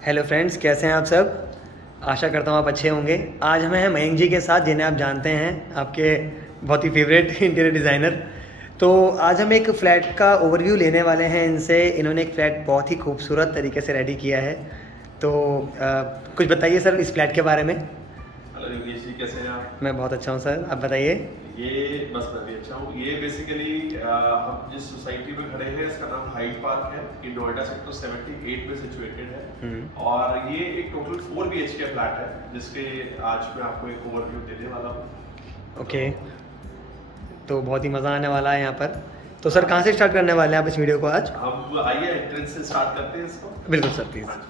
Hello friends, कैसे हैं आप सब। आशा करता हूँ आप अच्छे होंगे। आज हमें हैं मयंक जी के साथ, जिन्हें आप जानते हैं, आपके बहुत ही फेवरेट इंटीरियर डिज़ाइनर। तो आज हम एक फ़्लैट का ओवरव्यू लेने वाले हैं इनसे। इन्होंने एक फ़्लैट बहुत ही खूबसूरत तरीके से रेडी किया है। तो कुछ बताइए सर इस फ्लैट के बारे में। हेलो योगेश जी, कैसे हैं आप? मैं बहुत अच्छा हूँ सर, आप बताइए। ये बस मैं भी अच्छा हूँ। ये बेसिकली हम जिस सोसाइटी में खड़े हैं इसका नाम हाइड पार्क है। ये नोएडा सेक्टर 78 में सिचुएटेड है और ये एक टोटल 4 BHK फ्लैट है जिसके आज मैं आपको एक ओवरव्यू देने वाला हूँ। ओके, तो बहुत ही मज़ा आने वाला है यहाँ पर। तो सर कहाँ से स्टार्ट करने वाले हैं आप इस वीडियो को आज? हम आइए एंट्रेंस से स्टार्ट करते हैं इसको। बिल्कुल सर, प्लीज़।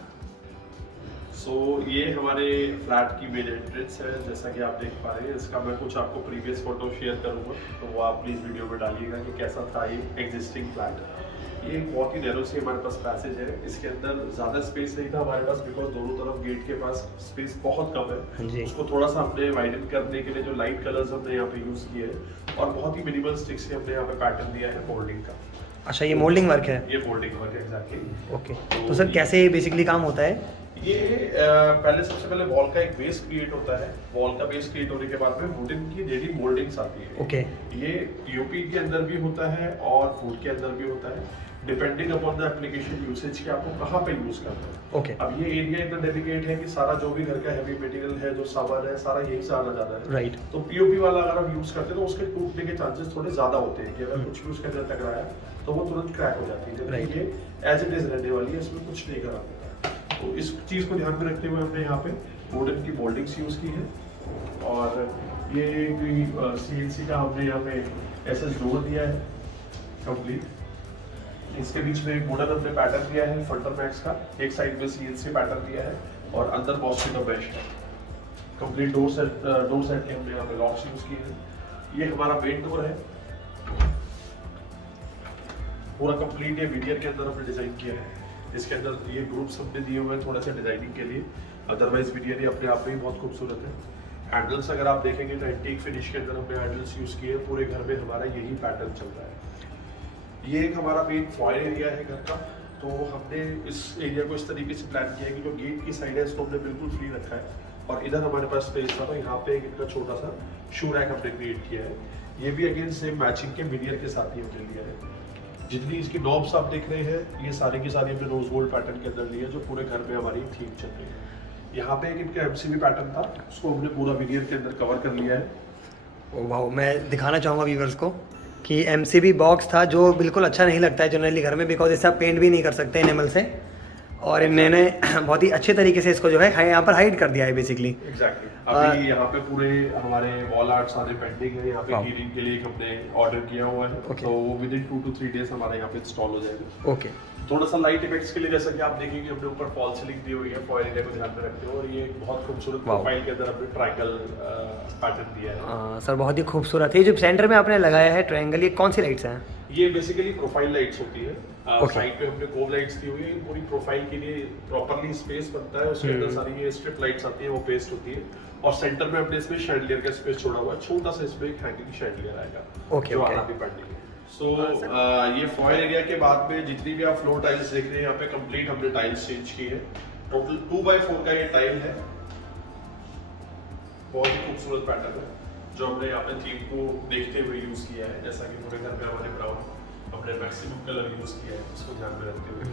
सो ये हमारे फ्लैट की मेन एंट्रेंस है। जैसा कि आप देख पा रहे हैं, इसका मैं कुछ आपको प्रीवियस फोटो शेयर करूंगा, तो वो आप प्लीज़ वीडियो में डालिएगा कि कैसा था ये एग्जिस्टिंग फ्लैट। ये बहुत ही नैरो से हमारे पास पैसेज है। इसके अंदर ज़्यादा स्पेस नहीं था हमारे पास, बिकॉज दोनों तरफ गेट के पास स्पेस बहुत कम है। उसको थोड़ा सा हमने वाइडन करने के लिए जो लाइट कलर्स हमने यहाँ पे यूज़ किए हैं और बहुत ही मिनिमल स्टिक से हमने यहाँ पे पैटर्न दिया है मोल्डिंग का। अच्छा, ये मोल्डिंग वर्क है? ये मोल्डिंग वर्क है, एग्जैक्टली। ओके, तो सर कैसे बेसिकली काम होता है? ये पहले सबसे पहले वॉल का एक बेस क्रिएट होता है। वॉल का बेस क्रिएट होने के बाद में वुडन की रेडी मोल्डिंग्स आती है। ओके। ये पीओपी के अंदर भी होता है और वुड के अंदर भी होता है, depending upon the application usage कि आपको कहाँ पे यूज करना है। ओके। अब ये एरिया इतना डेडिकेट है कि सारा जो भी घर का हैवी मटेरियल है, जो सामान है, सारा यही से आना जाता है। राइट। तो पीओपी वाला अगर आप यूज करते हैं तो उसके टूटने के चांसेस थोड़े ज्यादा होते हैं कि अगर कुछ भी उसके अंदर टकराया तो वो तुरंत क्रैक हो जाती है। राइट। ये एज इट इज रहने वाली है, इसमें कुछ नहीं खराब होता है। तो इस चीज को ध्यान में रखते हुए हमने यहाँ पे वुडन की मोल्डिंग्स यूज की है और ये CNC का हमने यहाँ पे एसएस डोर दिया है कंप्लीट। इसके बीच में एक वुडन हमने पैटर्न दिया है फ्रंटल मैक्स का, एक साइड में CNC पैटर्न दिया है और अंदर मॉस्किटो मैश है। कंप्लीट डोर सेट के हमने यहाँ पे लॉक्स यूज किए हैं। ये हमारा मेन डोर है, पूरा कंप्लीट ये वीडियर के अंदर हमने डिजाइन किया है। इसके अंदर ये ग्रुप्स हमने दिए हुए हैं थोड़ा सा डिजाइनिंग के लिए, अदरवाइज वीडियर ये अपने आप में ही बहुत खूबसूरत है। हैंडल्स अगर आप देखेंगे तो एंटीक फिनिश के अंदर हमने हैंडल्स यूज किए हैं। पूरे घर में हमारा यही पैटर्न चल रहा है। ये एक हमारा मेन फॉयल एरिया है घर का, तो हमने इस एरिया को इस तरीके से प्लान किया है कि जो गेट की साइड है इसको हमने बिल्कुल फ्री रखा है और इधर हमारे पास स्पेस था, तो यहाँ पे एक इतना छोटा सा शू रैक हमने क्रिएट किया है। ये भी अगेन सेम मैचिंग के वीडियर के साथ ही हमने लिया है। जितनी इसकी नॉब्स आप देख रहे हैं ये सारी की सारी हमने रोज गोल्ड पैटर्न के अंदर ली है, जो पूरे घर में हमारी थीम चल रही है। यहाँ पे एक इनका MCB पैटर्न था, उसको हमने पूरा वीडियर के अंदर कवर कर लिया है। वाह, मैं दिखाना चाहूँगा व्यूवर्स को कि MCB बॉक्स था जो बिल्कुल अच्छा नहीं लगता है जनरली घर में, बिकॉज इससे आप पेंट भी नहीं कर सकते एनिमल से, और इन्होंने बहुत ही अच्छे तरीके से इसको जो है यहाँ पर हाइड कर दिया है बेसिकली। एग्जैक्टली। अभी यहाँ पे पूरे हमारे वॉल आर्ट सारे पेंडिंग है। यहाँ पे हीलिंग के लिए हमने ऑर्डर किया हुआ है, तो वो विद इन 2 to 3 डेज हमारे यहाँ पे इंस्टॉल हो जाएगा। ओके। थोड़ा सा लाइट इफेक्ट्स के लिए जैसा कि आप देखेंगे हमने ऊपर फॉल सीलिंग दी हुई है, फॉयल एरिया को ध्यान में रखते हो, और ये एक बहुत खूबसूरत प्रोफाइल के अंदर हमने ट्रायंगल पैटर्न दिया है। सर बहुत ही खूबसूरत है। जो सेंटर में आपने लगाया है ट्रायंगल, ये कौन सी लाइट्स हैं? ये बेसिकली प्रोफाइल लाइट्स होती है। साइड पे हमने कोब लाइट्स दी हुई है, पूरी प्रोफाइल के लिए प्रॉपर्ली स्पेस बनता है। उसके अंदर सारी ये स्ट्रिप लाइट्स आती है, वो पेस्ट होती है और सेंटर में हमने इसमें शैंडलियर का स्पेस छोड़ा हुआ है, छोटा सा इसमें एक हैंगिंग शैंडलियर आएगा। ओके, जो आना भी पेंडिंग है। सो ये फॉयल एरिया के बाद में जितनी भी आप फ्लोर टाइल्स देख रहे हैं यहाँ पे कंप्लीट हमने टाइल्स चेंज की है। टोटल 2x4 का ये टाइल है, बहुत ही खूबसूरत पैटर्न है जो हमने यहाँ पे थीम को देखते हुए यूज किया है। जैसा कि पूरे घर में हमारे ब्राउन हमने मैक्सिमम कलर यूज किया है, उसको ध्यान में रखते हुए।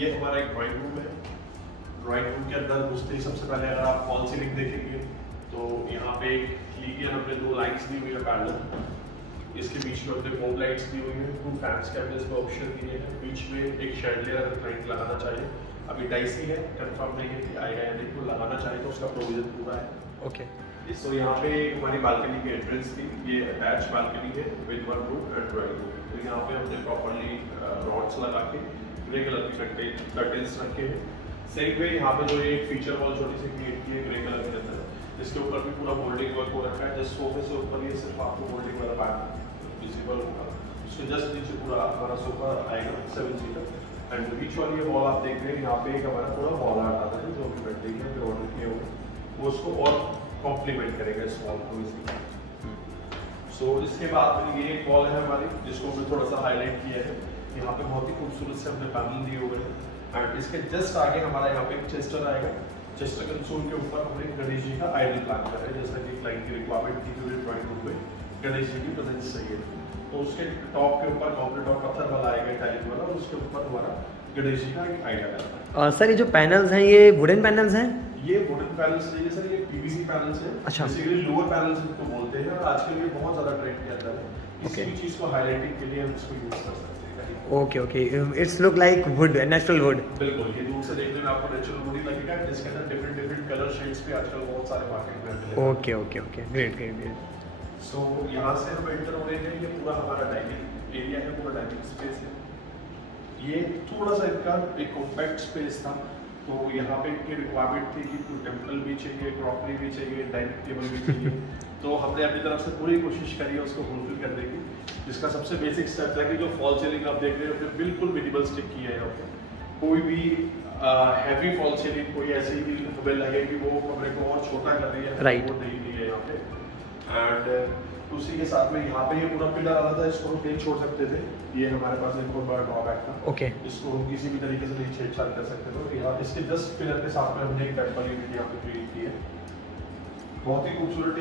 ये हमारा एक ड्राइंग रूम है। ड्राइंग रूम के अंदर घुसते ही सबसे पहले अगर आप फॉल सीलिंग देखेंगे तो यहाँ पे एक लीनियर हमने 2 लाइट्स दी हुई है पैरेलल। इसके बीच में हमने फोम लाइट्स दी हुई है, 2 फैंस के हमने इसमें ऑप्शन दिए हैं। बीच में एक शैंडलियर अगर क्लाइंट लगाना चाहिए, अभी डाइसी है, कंफर्म नहीं है कि आएगा या नहीं, तो लगाना चाहिए तो उसका प्रोविजन पूरा है। ओके। तो यहाँ पे हमारी बालकनी की एंट्रेंस थी, ये अटैच बालकनी है with 1 room and drawing room. तो यहाँ पे हमने प्रॉपर्ली रॉड्स लगा के ग्रे कलर की कर्टेन्स रखे हैं। सेम वे यहाँ पे जो ये फीचर वॉल छोटी सी क्रिएट की है ग्रे कलर के अंदर, जिसके ऊपर भी पूरा मोल्डिंग वर्क हो रखा है। जस्ट सोफे से ऊपर ये सिर्फ आपको मोल्डिंग वाला पैटर्न विजिबल होगा, उसके जस्ट नीचे पूरा हमारा सोफा आएगा 7 सीटर। एंड बीच वाली ये वॉल आप देख रहे हैं, यहाँ पे एक हमारा पूरा वॉल आर्ट आता है जो भी पेंटिंग है, जो ऑर्डर किए हुए वो उसको और कॉम्प्लीमेंट करेगा इस वॉल को इसी। सो इसके बाद में ये एक वॉल है हमारी जिसको हमने थोड़ा सा हाईलाइट किया है। यहाँ पे बहुत ही खूबसूरत से हमने पैनल दिए हुए हैं एंड इसके जस्ट आगे हमारा यहाँ पे एक चेस्टर आएगा। चेस्टर कंसोल के ऊपर हमने गणेश जी का आइडल प्लान करा है, जैसा कि क्लाइंट की रिक्वायरमेंट थी कि ड्राइंग रूम में गणेश जी की प्रेजेंस चाहिए। तो उसके टॉप के ऊपर काउंटर टॉप पत्थर वाला आएगा इटालियन वाला, और उसके ऊपर हमारा गणेश जी का एक आइडल आता है। सर ये जो पैनल्स हैं ये वुडन पैनल्स हैं? ये वुडन पैनल्स नहीं है सर, ये पीवीसी पैनल्स है। अच्छा। बेसिकली लोअर पैनल्स इनको बोलते हैं, और आजकल ये बहुत ज्यादा ट्रेंड के अंदर है। किसी भी चीज को हाईलाइटिंग के लिए हम इसको यूज कर सकते हैं। Okay okay, it's look like would, natural would. बिल्कुल, ये दूर से देखने में आपको नेचुरल वुड ही लगेगा, जिसके अंदर डिफरेंट डिफरेंट कलर शेड्स भी आजकल बहुत सारे मार्केट में अवेलेबल हैं। Okay okay okay, great great great. So यहाँ से हम एंटर हो रहे हैं, ये पूरा हमारा डाइनिंग एरिया है, पूरा डाइनिंग स्पेस है। ये थोड़ा सा इनका एक कॉम्पैक्ट स्पेस था, तो यहाँ पे इनकी रिक्वायरमेंट थी कि टेम्पल भी चाहिए, क्रॉकरी भी चाहिए, डाइनिंग टेबल भी चाहिए। तो हमने अपनी तरफ से पूरी कोशिश करी है उसको फुलफिल करने की, जिसका सबसे बेसिक स्टेप था कि जो फॉल सीलिंग आप देख रहे हैं उसमें बिल्कुल मिनिमल स्टिक की है। यहाँ पे कोई भी हैवी फॉल सीलिंग कोई ऐसी ही हमें लगे कि वो कमरे को और छोटा कर रही है, Right. वो नहीं है यहाँ पे। एंड उसी के साथ में यहाँ पे ये पूरा पिलर आ रहा था, इसको हम नहीं छोड़ सकते थे, ये हमारे पास एक बहुत बड़ा ड्रॉबैक था। ओके। इसको हम किसी भी तरीके से नहीं छेड़छाड़ कर सकते थे। तो यहाँ इसके 10 पिलर के साथ में हमने एक टेम्पल यूनिट यहाँ पे क्रिएट की है, बहुत ही खूबसूरत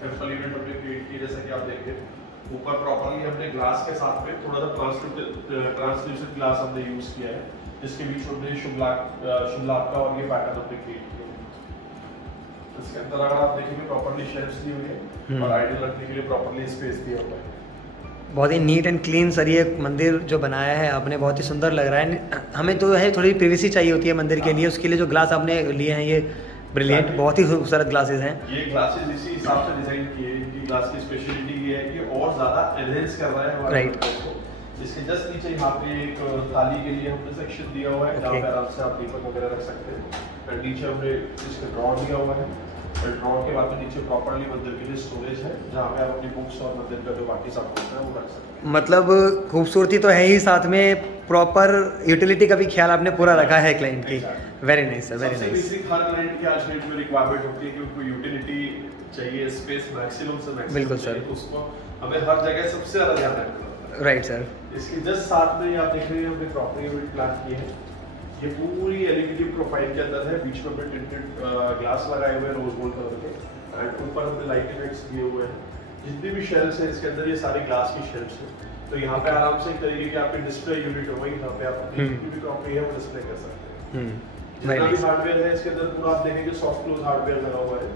टेम्पल यूनिट हमने क्रिएट की। जैसा कि आप देखें ऊपर प्रॉपर्ली हमने ग्लास के साथ में थोड़ा सा ट्रांसल्यूसेंट ग्लास हमने यूज किया है, जिसके बीच में हमने शुभ लाभ का और ये पैटर्न हमने क्रिएट किया है। इसके अंदर अगर आप देखेंगे प्रॉपर्ली शेल्फ्स दी हुई है और आइडल रखने के लिए प्रॉपर्ली स्पेस दिया हुआ है। बहुत ही नीट एंड क्लीन सर ये मंदिर जो बनाया है आपने, बहुत ही सुंदर लग रहा है। हमें तो है थोड़ी प्रिवेसी चाहिए होती है मंदिर के लिए, उसके लिए जो ग्लास आपने लिए हैं ये ब्रिलियंट, बहुत ही खूबसूरत ग्लासेस हैं। ये ग्लासेस इसी हिसाब से डिजाइन किए हैं, इनकी ग्लास की स्पेशलिटी ये है कि और ज्यादा एनहेंस कर रहा है हमारे मंदिर को। जिसके जस्ट नीचे यहाँ पे एक थाली के लिए हमने सेक्शन दिया हुआ है, जहाँ पे आराम से आप दीपक वगैरह रख सकते हैं। और नीचे हमने इसका ड्रॉर दिया हुआ है, और ड्रॉर के बाद में नीचे प्रॉपर्ली मंदिर के लिए स्टोरेज है, जहाँ पे आप अपनी बुक्स और मंदिर का जो बाकी सब कुछ है वो रख सकते हैं। मतलब खूबसूरती तो है ही, साथ में प्रॉपर यूटिलिटी का भी ख्याल आपने पूरा रखा है क्लाइंट की। Very nice sir, very nice. हर क्लाइंट की आज डेट में रिक्वायरमेंट होती है कि उनको यूटिलिटी चाहिए, स्पेस मैक्सिमम से मैक्सिमम। बिल्कुल सर। उसको हमें हर जगह सबसे ज्यादा ध्यान रखना होता है। Right sir. इसके जस्ट साथ में आप देख रहे हैं हमने क्रॉकरी यूनिट प्लान की है। ये पूरी एलईडी प्रोफाइल के अंदर है, बीच में हमने टिंटेड ग्लास लगाए हुए हैं रोज गोल्ड कलर के, एंड ऊपर हमने लाइट इफेक्ट्स दिए हुए हैं। जितनी भी शेल्फ्स हैं इसके अंदर ये सारी ग्लास की शेल्फ्स हैं, तो यहाँ पे आराम से एक तरीके की आपकी डिस्प्ले यूनिट होगी, यहाँ पे आप अपनी जितनी भी क्रॉकरी है वो डिस्प्ले कर सकते हैं। जितना भी हार्डवेयर है इसके अंदर पूरा आप देखेंगे सॉफ्ट क्लोज हार्डवेयर लगा हुआ है।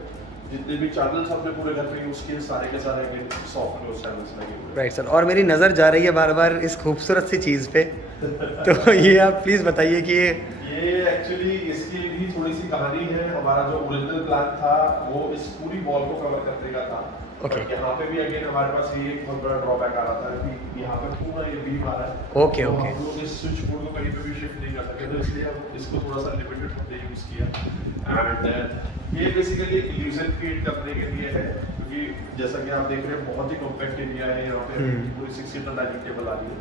जितने भी चैनल्स हमने पूरे घर पे यूज किए सारे के सारे सॉफ्ट क्लोज चैनल्स लगे हुए हैं। Right sir. और मेरी नज़र जा रही है बार बार इस खूबसूरत सी चीज़ पे, तो ये आप प्लीज़ बताइए कि ये एक्चुअली इसकी भी थोड़ी सी कहानी है। हमारा जो ओरिजिनल प्लान था वो इस पूरी वॉल को कवर करने का था। ओके। यहाँ पे भी अगेन हमारे पास ये एक बहुत बड़ा ड्रॉबैक आ रहा था कि यहाँ पे पूरा ये बीम आ रहा है। ओके तो ओके। हम लोग इस स्विच बोर्ड को कहीं पे भी शिफ्ट नहीं कर सकते, तो इसलिए हम इसको थोड़ा सा लिमिटेड हमने यूज किया। एंड ये बेसिकली एक इल्यूजन क्रिएट करने के लिए है, क्योंकि जैसा कि आप देख रहे हैं बहुत ही कॉम्पैक्ट एरिया है। यहाँ पे पूरी 6 सीटर डाइनिंग टेबल आ रही है,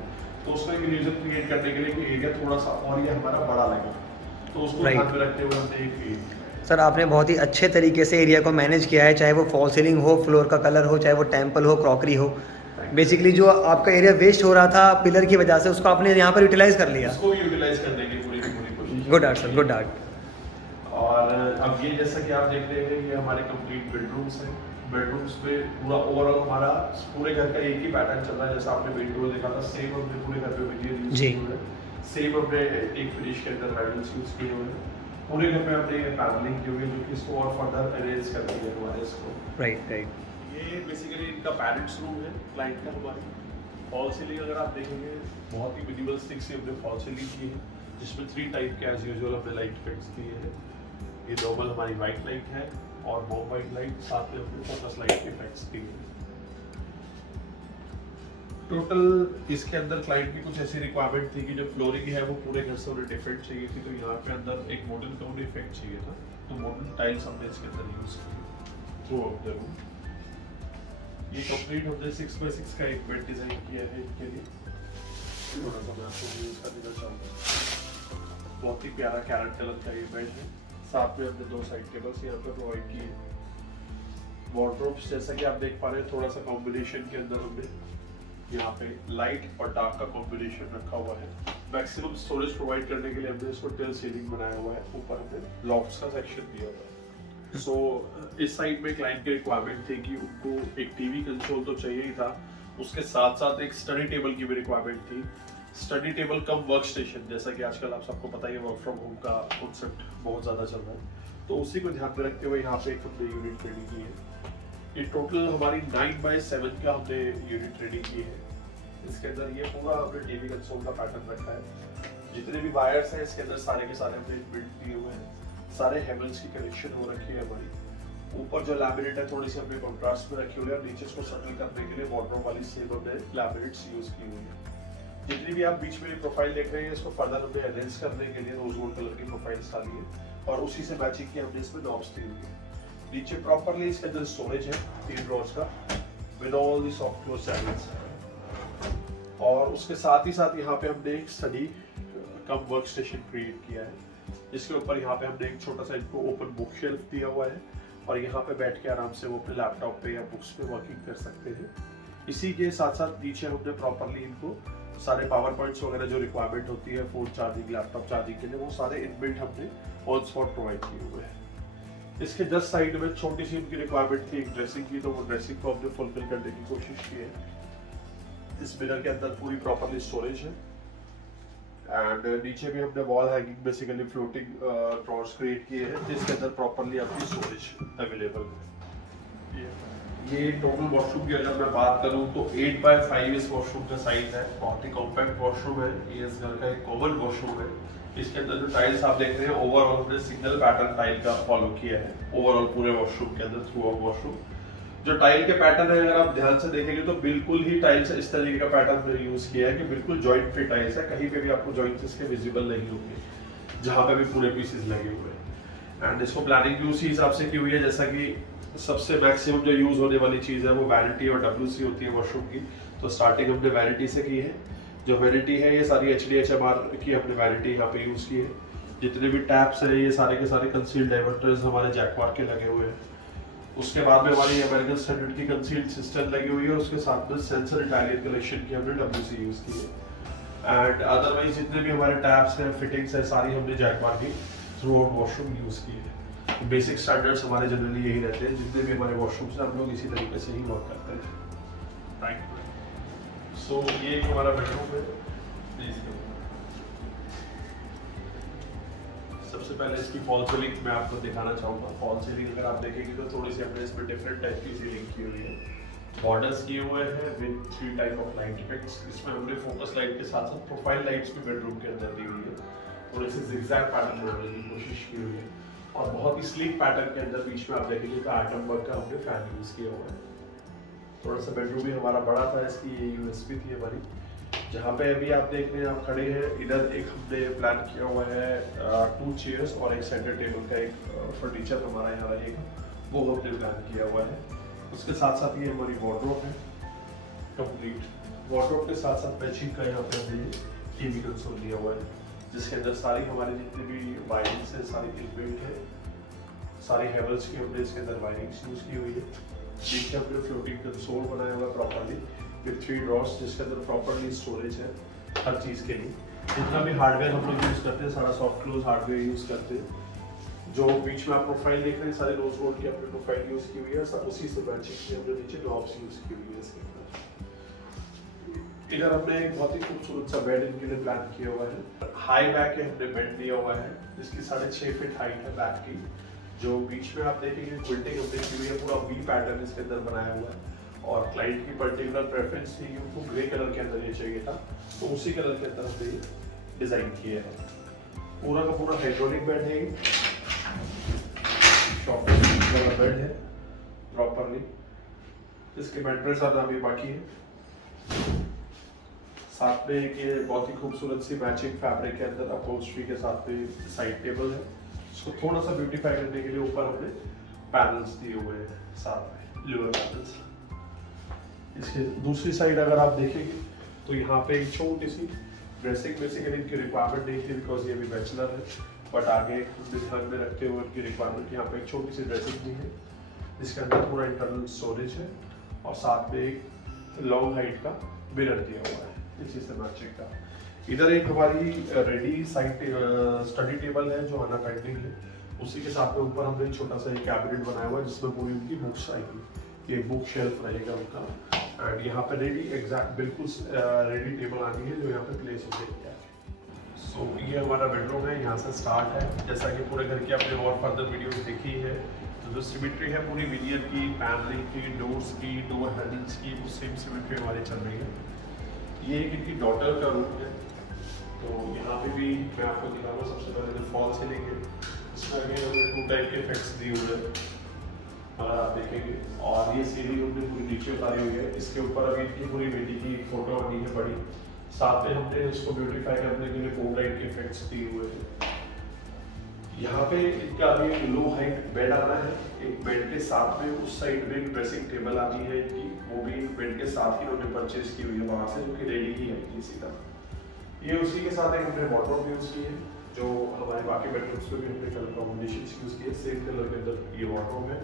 तो उसमें एक इल्यूजन क्रिएट करने के लिए कि एरिया थोड़ा सा और ये हमारा बड़ा लगे, तो उसको ध्यान में रखते हुए हमने एक क्रिएट किया। सर आपने बहुत ही अच्छे तरीके से एरिया को मैनेज किया है, चाहे वो फॉल सीलिंग हो, फ्लोर का कलर हो, चाहे वो टेम्पल हो, क्रॉकरी हो। बेसिकली जो आपका एरिया वेस्ट हो रहा था पिलर की वजह से, उसको आपने यहाँ पर यूटिलाइज कर लिया। उसको यूटिलाइज करने की पूरी कोशिश। Good art sir, good art. और अब ये जैसा कि आप देख रहे हैं ये हमारे कंप्लीट बेडरूम्स हैं। बेडरूम्स पे पूरा ओवरऑल हमारा पूरे घर का एक ही पैटर्न चल रहा है, जैसा आपने विंडो देखा था सेम हमने पूरे घर पे मटेरियल यूज किए हुए हैं। सेम हमने एक फिनिश के अंदर पैटर्न्स यूज किए हुए हैं। पूरे घर में हमने पैनलिंग की हुई है जो कि इसको और फर्दर अरेंज कर दी है हमारे इसको। Right right. ये बेसिकली इनका पेरेंट्स रूम है क्लाइंट का। हमारे फॉल सीलिंग अगर आप देखेंगे बहुत ही मिनिमलिस्टिक से हमने फॉल सीलिंग की है, जिसमें 3 टाइप के एज यूजुअल हमने लाइट फिक्स किए हैं। ये नॉर्मल हमारी वाइट लाइट है और वो वाइट लाइट, साथ में हमने फोकस लाइट इफेक्ट्स किए हैं। टोटल इसके अंदर क्लाइंट की कुछ ऐसी रिक्वायरमेंट थी कि जो फ्लोरिंग है वो पूरे घर से उन्हें डिफरेंट चाहिए थी, तो यहाँ पे अंदर एक मॉडर्न टोन इफेक्ट चाहिए था, तो मॉडर्न टाइल्स हमने इसके अंदर यूज की थ्रू आउट द रूम। ये कंप्लीट हमने 6x6 का एक बेड डिजाइन किया है इनके लिए। थोड़ा सा मैं आपको यूज कर देना चाहूँगा। बहुत ही प्यारा कैरेट कलर का ये बेड है, साथ में हमने 2 साइड टेबल्स यहाँ पे प्रोवाइड किए। वार्डरोब्स जैसा कि आप देख पा रहे हैं थोड़ा सा कॉम्बिनेशन के अंदर हमने यहाँ पे लाइट और डार्क का कॉम्बिनेशन रखा हुआ है। मैक्सिमम स्टोरेज प्रोवाइड करने के लिए हमने इसको टिल सीलिंग बनाया हुआ है। ऊपर हमने लॉफ्ट्स का सेक्शन दिया हुआ है। सो इस साइड में क्लाइंट की रिक्वायरमेंट थी कि उनको एक टीवी कंसोल तो चाहिए ही था, उसके साथ साथ एक स्टडी टेबल की भी रिक्वायरमेंट थी। स्टडी टेबल कम वर्क स्टेशन, जैसा कि आजकल आप सबको पता ही है वर्क फ्रॉम होम का कॉन्सेप्ट बहुत ज़्यादा चल रहा है, तो उसी को ध्यान में रखते हुए यहाँ पे एक हमने यूनिट रेडी की है। ये टोटल हमारी 9x7 का हमने यूनिट रेडी की है। इसके अंदर ये पूरा हमने टीवी कंसोल का पैटर्न रखा है। जितने भी वायर्स हैं इसके अंदर सारे के सारे हमने बिल्ट दिए हुए हैं। सारे हेवल्स की कनेक्शन हो रखी है हमारी। ऊपर जो लैमिनेट है थोड़ी सी हमने कॉन्ट्रास्ट में रखी हुई है, और नीचे इसको सेटल करने के लिए वार्डरोब वाली सेम हमने लैमिनेट्स यूज की हुई है। जितनी भी आप बीच में प्रोफाइल देख रहे हैं इसको फर्दर हमने एनहेंस करने के लिए रोज गोल्ड कलर की प्रोफाइल्स डाली है, और उसी से मैचिंग की हमने इसमें नॉब्स दी हुई है। नीचे प्रॉपर्ली इसके अंदर स्टोरेज है 3 ड्रॉर्स का with all the soft close channels, और उसके साथ ही साथ यहाँ पे हमने एक स्टडी कम वर्क स्टेशन क्रिएट किया है, जिसके ऊपर यहाँ पे हमने एक छोटा सा इनको ओपन बुक शेल्फ दिया हुआ है, और यहाँ पे बैठ के आराम से वो अपने लैपटॉप पे या बुक्स पे वर्किंग कर सकते हैं। इसी के साथ साथ नीचे हमने प्रॉपर्ली इनको सारे पावर पॉइंट्स वगैरह जो रिक्वायरमेंट होती है फोन चार्जिंग, लैपटॉप चार्जिंग के लिए, वो सारे इनबिल्ट हमने ऑन स्पॉट प्रोवाइड किए हुए हैं। इसके जस्ट साइड में छोटी सी उनकी रिक्वायरमेंट थी एक ड्रेसिंग की, तो वो ड्रेसिंग को हमने फुलफिल करने की कोशिश की है। इस मिरर के अंदर पूरी प्रॉपर्ली स्टोरेज है, एंड नीचे भी हमने wall hanging basically floating drawers create किए हैं, जिसके अंदर प्रॉपर्ली आपकी स्टोरेज अवेलेबल है। ये टोटल वॉशरूम की अगर मैं बात करूं तो 8x5 इस वॉशरूम का साइज है। बहुत ही कॉम्पैक्ट वॉशरूम है, ये इस घर का एक कॉमन वॉशरूम है। इसके अंदर जो टाइल्स आप देख रहे हैं ओवरऑल हमने सिंगल पैटर्न टाइल का फॉलो किया है ओवरऑल पूरे वॉशरूम के अंदर थ्रू आउट वॉशरूम। जो टाइल के पैटर्न है अगर आप ध्यान से देखेंगे तो बिल्कुल ही टाइल्स इस तरीके का पैटर्न मैंने यूज किया है कि बिल्कुल जॉइंट फिट टाइल्स है, कहीं पे भी आपको जॉइंट्स इसके विजिबल नहीं होंगे जहां पे भी पूरे पीसेस लगे हुए हैं। एंड इसको प्लानिंग भी उसी हिसाब से की हुई है, जैसा कि सबसे मैक्सिमम जो यूज होने वाली चीज है वो वैनिटी और WC होती है वॉशरूम की, तो स्टार्टिंग हमने वैनिटी से की है। जो वैनिटी है ये सारी HDHMR की हमने वैनिटी यहाँ पे यूज की है। जितने भी टैप्स है ये सारे के सारे कंसील्ड डाइवर्टर्स हमारे जैकवार के लगे हुए हैं। उसके बाद में हमारी अमेरिकन स्टैंडर्ड की कंसील्ड सिस्टम लगी हुई है, उसके साथ में सेंसर इटालियन कलेक्शन की हमने WC यूज की है। एंड अदरवाइज जितने भी हमारे टैप्स हैं फिटिंग्स है सारी हमने जैकवार की थ्रू आउट वॉशरूम यूज की है। बेसिक स्टैंडर्ड्स हमारे जनरली यही रहते हैं, जितने भी हमारे वॉशरूम्स हैं हम लोग इसी तरीके से ही वर्क करते हैं। राइट, सो ये एक हमारा बेडरूम है। सबसे पहले इसकी फॉल सीलिंग मैं आपको दिखाना चाहूँगा। फॉल सीलिंग अगर आप देखेंगे तो थोड़ी सी हमने इसमें डिफरेंट टाइप की सीलिंग की हुई है। बॉर्डर्स किए हुए हैं with 3 type of light effects. इसमें हमने फोकस लाइट के साथ साथ प्रोफाइल लाइट्स भी बेडरूम के अंदर दी हुई है, थोड़ी सी जिगजैग पैटर्न बनाने की कोशिश की हुई है, और बहुत ही स्लीक पैटर्न के अंदर बीच में आप देखेंगे तो एटम वर्क का हमने फैन यूज किया हुआ है। थोड़ा सा बेडरूम भी हमारा बड़ा था, इसकी ये यूएसपी थी हमारी। जहाँ पे अभी आप देख रहे हैं आप खड़े हैं, इधर एक हमने प्लान किया हुआ है 2 चेयर्स और एक सेंटर टेबल का एक फर्नीचर हमारा यहाँ रहेगा, वो हमने प्लान किया हुआ है। उसके साथ साथ ये हमारी वार्डरोब है कंप्लीट। वार्डरोब के साथ साथ मैचिंग का यहाँ पे हमने टीवी कंसोल दिया हुआ है, जिसके अंदर सारी हमारी जितनी भी वायरिंग्स है सारी इनबिल्ट है। सारी हेवल्स की हमने इसके अंदर वायरिंग्स यूज की हुई है। नीचे हमने फ्लोटिंग कंसोल बनाया हुआ है प्रॉपर्ली विद 3 ड्रॉर्स, जिसके अंदर प्रॉपर्ली स्टोरेज है हर चीज़ के लिए। जितना भी हार्डवेयर हम लोग यूज़ करते हैं सारा सॉफ्ट क्लोज हार्डवेयर यूज़ करते हैं। जो बीच में आप प्रोफाइल देख रहे हैं सारे रोज गोल्ड की अपनी प्रोफाइल यूज़ की हुई है, उसी से मैचिंग की हमने नीचे नॉब्स यूज़ की हुई है इसके अंदर। इधर हमने एक बहुत ही खूबसूरत सा बेड इनके लिए प्लान किया हुआ है। हाई बैक है हमने बेड दिया हुआ है, जिसकी 6.5 फीट हाइट है बैक की। जो बीच में आप देखेंगे क्विल्टिंग हमने की हुई है, पूरा वी पैटर्न इसके अंदर बनाया हुआ है। और क्लाइंट की पर्टिकुलर प्रेफरेंस थी कि उनको ग्रे कलर के अंदर ये चाहिए था, तो उसी कलर के अंदर हमने डिजाइन किया है। पूरा का पूरा हाइड्रोलिक बेड है, वाला बेड है प्रॉपर्ली। इसके मैट्रेस आना भी बाकी है। साथ में एक ये बहुत ही खूबसूरत सी मैचिंग फैब्रिक के अंदर अपहोल्स्ट्री के साथ में साइड टेबल है। इसको थोड़ा सा ब्यूटीफाई करने के लिए ऊपर हमने पैनल्स दिए हुए हैं साथ में, लोअर पैनल्स। इसके दूसरी साइड अगर आप देखेंगे तो यहाँ पे एक छोटी सी ड्रेसिंग बेसिकली इनकी रिक्वायरमेंट नहीं थी बिकॉज ये भी बैचलर है, बट आगे ध्यान में रखते हुए उनकी रिक्वायरमेंट यहाँ पे एक छोटी सी ड्रेसिंग भी है, जिसके अंदर पूरा इंटरनल स्टोरेज है और साथ में एक लॉन्ग हाइट का मिरर दिया हुआ है इसी से मैचिंग का। इधर एक हमारी रेडी साइड स्टडी टेबल है जो आना पेंडिंग है, उसी के साथ में ऊपर हमने एक छोटा सा एक कैबिनेट बनाया हुआ है जिसमें पूरी उनकी बुक्स आएगी, ये बुक शेल्फ रहेगा उनका। एंड यहाँ पे रेडी एग्जैक्ट बिल्कुल रेडी टेबल आनी है जो यहाँ पे प्लेस हो जाएगी। सो ये हमारा बेडरूम है, यहाँ से स्टार्ट है। जैसा कि पूरे घर की आपने और फर्दर वीडियो देखी है, तो जो सिमेट्री है पूरी विनियर की, पैनलिंग की, डोर्स की, डोर हैंडल्स की, वो सेम सिमेट्री हमारी चल रही है। ये एक इनकी डॉटर का रूम है, तो यहाँ पे भी मैं आपको दिखाऊंगा। सबसे पहले जो फॉल सीलिंग है इसमें अगेन हमने 2 टाइप के इफेक्ट्स दिए हुए हैं अगर आप देखेंगे। और ये सीलिंग हमने पूरी नीचे उतारी हुई है, इसके ऊपर अभी इनकी पूरी बेटी की फोटो बनी है बड़ी, साथ में हमने इसको ब्यूटीफाई करने के लिए फोम लाइट के इफेक्ट्स दिए हुए हैं। यहाँ पे इनका अभी एक लो हाइट बेड आना है, एक बेड के साथ में उस साइड में एक ड्रेसिंग टेबल आनी है इनकी, वो भी बेड के साथ ही उन्होंने परचेज की हुई है वहाँ से, जो कि रेडी ही है सीधा। ये उसी के साथ एक हमने वार्डरोब यूज की है, जो हमारे बाकी बेडरूम्स में भी हमने कलर कॉम्बिनेशन यूज किए, सेम कलर के अंदर ये वार्डरोब है।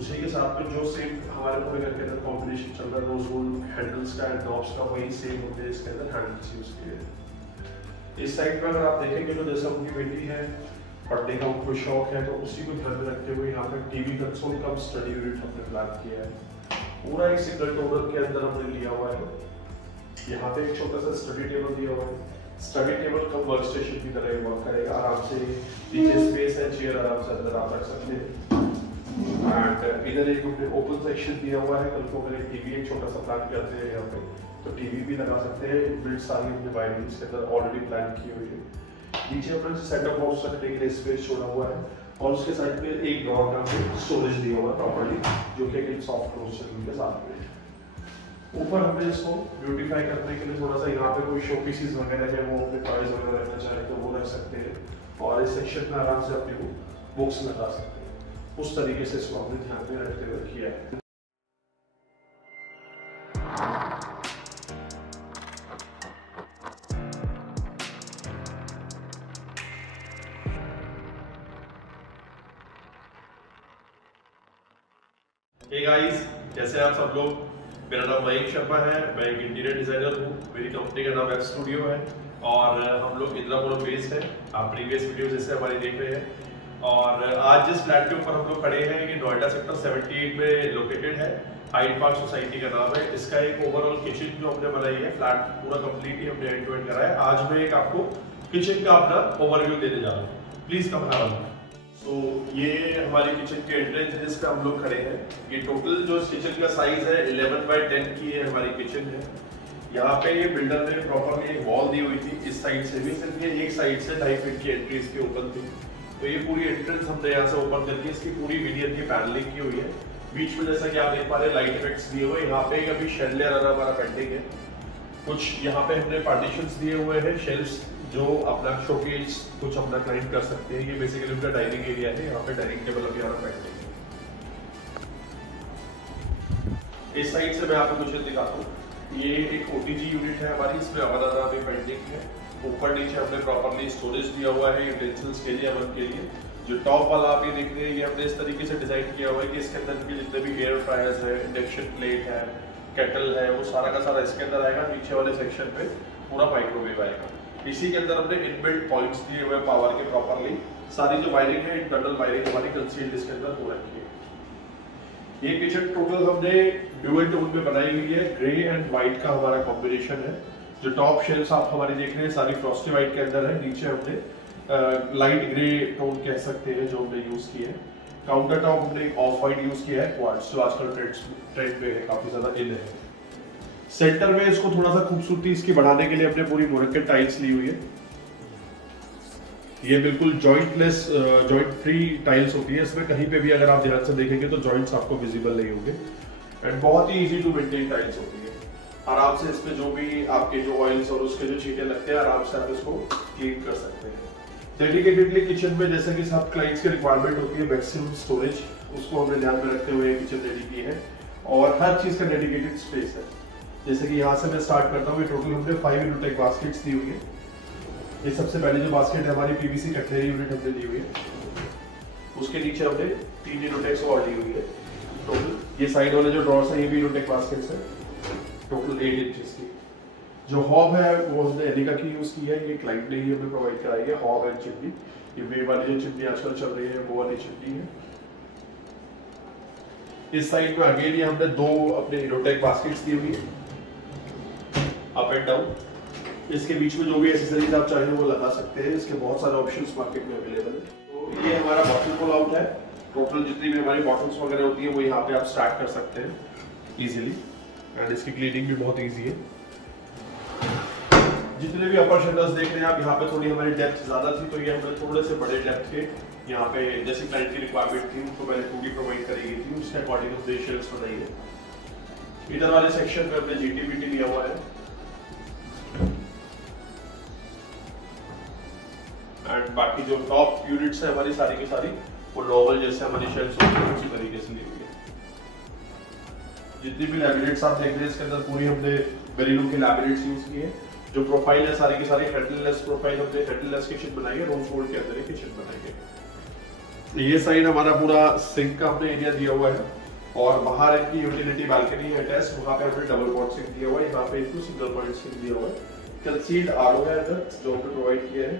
उसी के साथ में जो सेम हमारे पूरे घर के अंदर कॉम्बिनेशन चल रहा है रोज गोल्ड हैंडल्स का एंड नॉब्स का, वही सेम हमने इसके अंदर हैंडल्स यूज किए हैं। इस साइड पर अगर आप देखेंगे तो जैसा उनकी बेटी है, पढ़ने का उनको शौक है, तो उसी को ध्यान में रखते हुए यहाँ पे टीवी कंसोल कम स्टडी यूनिट हमने प्लान किया है। पूरा एक सिंगल डोर के अंदर हमने लिया हुआ है। यहाँ पे एक छोटा सा स्टडी टेबल दिया हुआ है, स्टडी टेबल कम वर्क स्टेशन की तरह वर्क करेगा, आराम से नीचे स्पेस है, चेयर आराम से अंदर आप रख सकते हैं। एंड इधर एक हमने ओपन सेक्शन दिया हुआ है, कल को अगर एक टीवी एक छोटा सा प्लान करते हैं यहाँ पे तो टीवी भी लगा सकते हैं। बिल्ड सारी हमने वायरिंग इसके अंदर ऑलरेडी प्लान की हुई है। नीचे हमने सेटअप बॉक्स रखने के लिए स्पेस छोड़ा हुआ है, और उसके साइड में एक ड्रॉअर का स्टोरेज दिया हुआ है प्रॉपर्ली, जो कि एक सॉफ्ट क्लोज के साथ में है। ऊपर हमने इसको ब्यूटीफाई करने के लिए थोड़ा सा यहाँ पे कोई शो पीसेस वगैरह है, वो अपने टॉयज वगैरह रखना चाहे तो वो रख सकते हैं, और इस सेक्शन में आराम से अपने को बुक्स लगा सकते हैं। उस तरीके से इसको हमने ध्यान में रखते हुए किया है। हे गाइस, कैसे आप सब लोग? मेरा नाम मयंक शर्मा है, मैं एक इंटीरियर डिजाइनर हूँ। मेरी कंपनी का नाम वेब स्टूडियो है और हम लोग इंदिरापुरम बेस्ड है। आप प्रीवियस वीडियो जैसे हमारी देख रहे हैं। और आज जिस फ्लैट के ऊपर हम लोग खड़े हैं ये नोएडा सेक्टर 78 में लोकेटेड है, हाइट पार्क सोसाइटी का नाम है। इसका एक ओवरऑल किचन जो हमने बनाई है, फ्लैट पूरा कंप्लीट ही हमने एंड टू एंड करा है। आज मैं एक आपको किचन का अपना ओवरव्यू देने जा रहा हूँ। प्लीज कम हैव सो ये हमारी किचन के एंट्रेंस है जिस पे हम लोग खड़े हैं। ये टोटल जो किचन का साइज है 11x10 की है हमारी किचन है। यहाँ पे बिल्डर ने प्रॉपरली एक वॉल दी हुई थी, इस साइड से भी सिर्फ ये एक साइड से 2.5 फीट की एंट्री इसकी ओपन थी। तो ये पूरी एंट्रेंस हमने यहाँ से ओपन करके इसकी पूरी विनियर की पैनलिंग की हुई है। बीच में जैसा कि आप देख पा रहे हैं लाइट इफेक्ट्स दिए हुए। यहाँ पे अभी शेड लेयर आना हमारा पेंडिंग है। कुछ यहाँ पे हमने पार्टीशंस दिए हुए हैं, शेल्फ्स जो अपना शोकेस कुछ अपना क्लाइंट कर सकते हैं। ये बेसिकली उनका डाइनिंग एरिया है। यहाँ पे डाइनिंग टेबल अभी आना पेंडिंग है। इस साइड से मैं आपको कुछ दिखाता हूँ। ये एक ओटीजी यूनिट है हमारी, इसमें अवन आना अभी पेंडिंग है। ऊपर नीचे हमने प्रॉपरली स्टोरेज दिया हुआ है यूटेंसिल्स के लिए, अवन के लिए। जो टॉप वाला आप ये देख रहे हैं, ये हमने इस तरीके से डिजाइन किया हुआ है कि इसके अंदर भी जितने भी एयर फ्रायर्स है, इंडक्शन प्लेट है, केटल है, वो सारा का सारा इसके अंदर आएगा। नीचे वाले सेक्शन पे पूरा माइक्रोवेव आएगा। इसी के अंदर हमने इनबिल्ट पॉइंट्स दिए हुए पावर के प्रॉपरली। सारी जो वायरिंग है, इंटरनल वायरिंग हमारी कंसील्ड इसके अंदर हो रखी है। ये किचन टोटल हमने ड्यूअल टोन में बनाई हुई है, ग्रे एंड व्हाइट का हमारा कॉम्बिनेशन है। जो टॉप शेल्फ्स आप हमारी देख रहे हैं सारी फ्रॉस्टी व्हाइट के अंदर है। नीचे हमने लाइट ग्रे टोन कह सकते हैं जो हमने यूज किया है। काउंटर टॉप हमने ऑफ व्हाइट यूज किया है, क्वार्ट्ज जो आजकल ट्रेंड पे है, काफी ज्यादा इन है। सेंटर में इसको थोड़ा सा खूबसूरती इसकी बढ़ाने के लिए हमने पूरी मोरक्कन टाइल्स ली हुई है। ये बिल्कुल जॉइंटलेस, जॉइंट फ्री टाइल्स होती है। इसमें कहीं पे भी अगर आप ध्यान से देखेंगे तो जॉइंट्स आपको विजिबल नहीं होंगे एंड बहुत ही इजी टू मेंटेन टाइल्स होती है। आराम से इसमें जो भी आपके जो ऑयल्स और उसके जो छींटे लगते हैं, आराम से आप इसको क्लीन कर सकते हैं। डेडिकेटेडली किचन में जैसे कि सब क्लाइंट्स की रिक्वायरमेंट होती है मैक्सिमम स्टोरेज, उसको हमने ध्यान में रखते हुए किचन रेडी की है और हर चीज का डेडिकेटेड स्पेस है। जैसे कि यहाँ से मैं स्टार्ट करता हूँ। टोटल हमने 5 यूनिट बास्केट्स दी हुई है। ये सबसे पहले जो बास्केट है हमारी पीवीसी कटलरी यूनिट हमने दी हुई है। उसके नीचे हमने 3 यूनिटेक्स और दी हुई है। टोटल ये साइड वाले जो ड्रॉर्स है ये भी यूनिटेक बास्केट्स है, टोटल 8 इंचेस की। जो हॉब है वो हमने एलिका की यूज की है, ये क्लाइंट ने ही हमें प्रोवाइड कराई है, हॉब एंड चिमनी। ये वे वाली जो चिमनी आजकल चल रही है वो वाली चिमनी है। इस साइड में अगेन ये हमने दो अपने इनोटेक बास्केट्स दी हुई है अप एंड डाउन। इसके बीच में जो भी एक्सेसरीज आप चाहें वो लगा सकते हैं, इसके बहुत सारे ऑप्शंस मार्केट में अवेलेबल है। तो ये हमारा बॉटल पुल आउट है, टोटल जितनी भी हमारी बॉटल्स वगैरह होती है वो यहाँ पे आप स्टैक कर सकते हैं इजीली, एंड इसकी क्लीनिंग भी बहुत इजी है। जितने भी अपर शटर्स देख रहे हैं आप, यहाँ पे थोड़ी हमारी डेप्थ ज्यादा थी, तो ये हमने थोड़े से बड़े डेप्थ के यहाँ पे जैसे क्लाइंट की रिक्वायरमेंट थी उनको पहले 2D प्रोवाइड करी गई थी, उसके अकॉर्डिंग हमने शेल्स बनाई है। इधर वाले सेक्शन में हमने GT-BT दिया हुआ है, एंड बाकी जो टॉप यूनिट्स है हमारी सारी की सारी वो नॉर्मल जैसे हमारी शेल्स होती है उसी तरीके से ली हुई है। जितनी भी लैमिनेट्स आप देख रहे हैं इसके अंदर पूरी हमने बेरिलो के लैमिनेट्स यूज किए हैं। जो प्रोफाइल है सारी की सारी हेडलेस प्रोफाइल, हमने हेडलेस किचन बनाई है, रोज गोल्ड के अंदर ही किचन बनाई है। ये साइड हमारा पूरा सिंक का हमने एरिया दिया हुआ है, और बाहर इनकी यूटिलिटी बालकनी है अटैच, वहां पे हमने डबल पॉट सिंक दिया हुआ है, यहाँ पे एक सिंगल पॉइंट सिंक दिया हुआ है। कंसील्ड आरओ है अंदर जो हमने प्रोवाइड किया है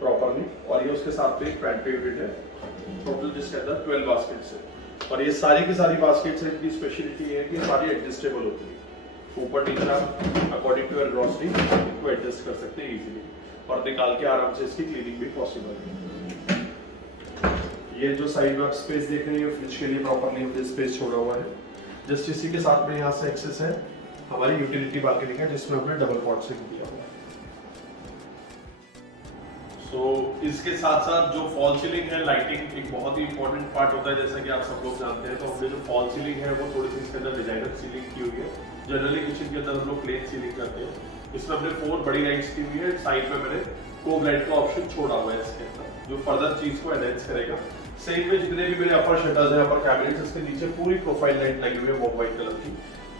प्रॉपर्ली, और ये उसके साथ में एक पैंट्री यूनिट है, टोटल जिसके अंदर 12 बास्केट्स है। और ये सारी की सारी बास्केट्स है, इनकी स्पेशलिटी है कि सारी एडजस्टेबल होती है, ऊपर नीचे आप अकॉर्डिंग टू योर ग्रॉसरी इनको एडजस्ट कर सकते हैं इजीली, और निकाल के आराम से इसकी क्लीनिंग भी पॉसिबल है। ये जो साइड में आप स्पेस देख रहे हैं फ्रिज के लिए प्रॉपर्ली हमने स्पेस छोड़ा हुआ है। जस्ट इसी के साथ में यहाँ से एक्सेस है हमारी यूटिलिटी बालकनी का, जिसमें हमने डबल पॉट सिंक दिया हुआ है। सो इसके साथ साथ जो फॉल सीलिंग है, लाइटिंग एक बहुत ही इंपॉर्टेंट पार्ट होता है, जैसा कि आप सब लोग जानते हैं। तो हमने जो फॉल सीलिंग है वो थोड़ी सी इसके अंदर डिजाइनर सीलिंग की हुई है। जनरली किचन के अंदर हम लोग प्लेन सीलिंग करते हैं, इसमें हमने 4 बड़ी लाइट्स की हुई है, साइड में मैंने कोब लाइट का ऑप्शन छोड़ा हुआ है इसके अंदर, जो फर्दर चीज को एनहांस करेगा। सेम में जितने भी मेरे अपर शटर्स हैं, अपर कैबिनेट्स, इसके नीचे पूरी प्रोफाइल लाइट लगी हुई है वो व्हाइट कलर की,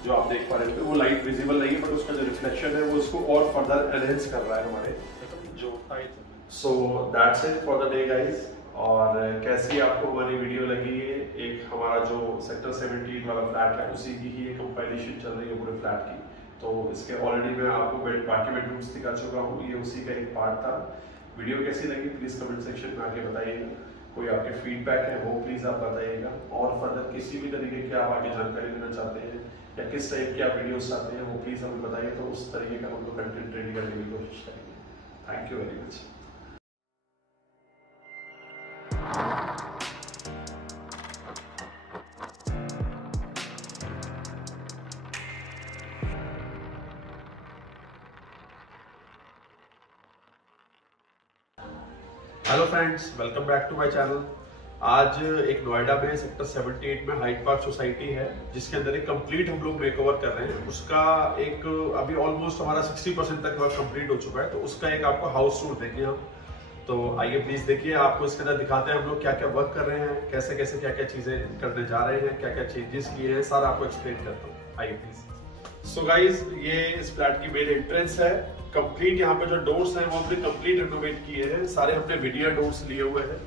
जो आप देख पा रहे हैं। वो लाइट विजिबल नहीं है, बट उसका जो रिफ्लेक्शन है वो इसको और फर्दर एनहांस कर रहा है हमारे जो tiles. So that's it for the day guys. और कैसी आपको हमारी वीडियो लगी है? एक हमारा जो सेक्टर 17 वाला फ्लैट है उसी की ही एक कंपाइलेशन चल रही है पूरे फ्लैट की। तो इसके ऑलरेडी मैं आपको बाकी बेडरूम्स दिखा चुका हूँ, ये उसी का एक पार्ट था। वीडियो कैसी लगी प्लीज कमेंट सेक्शन में आके बताइएगा। कोई आपके फीडबैक है वो प्लीज आप बताइएगा, और फर्दर किसी भी तरीके की आप आगे जानकारी लेना चाहते हैं या किस टाइप की आप वीडियोस चाहते हैं वो प्लीज हमें बताइए, तो उस तरीके का हम लोग कंटेंट रेडी करने की कोशिश करेंगे। Thank you very much. Hello friends, welcome back to my channel. आज एक नोएडा में सेक्टर 78 में हाइट पार्क सोसाइटी है, जिसके अंदर एक कंप्लीट हम लोग मेकओवर कर रहे हैं। उसका एक अभी ऑलमोस्ट हमारा 60% तक वर्क कंप्लीट हो चुका है, तो उसका एक आपको हाउस टूर देंगे हम। तो आइए प्लीज देखिए, आपको इसके अंदर दिखाते हैं हम लोग क्या क्या वर्क कर रहे हैं, कैसे कैसे क्या क्या चीजें करने जा रहे हैं, क्या क्या चेंजेस किए हैं, सारा आपको एक्सप्लेन करता हूँ। आइए प्लीज। सो गाइज, ये इस फ्लैट की मेन एंट्रेंस है। कंप्लीट यहाँ पे जो डोर्स हैं वो हमने कंप्लीट रिनोवेट किए हैं, सारे हमने विनियर डोर्स लिए हुए हैं।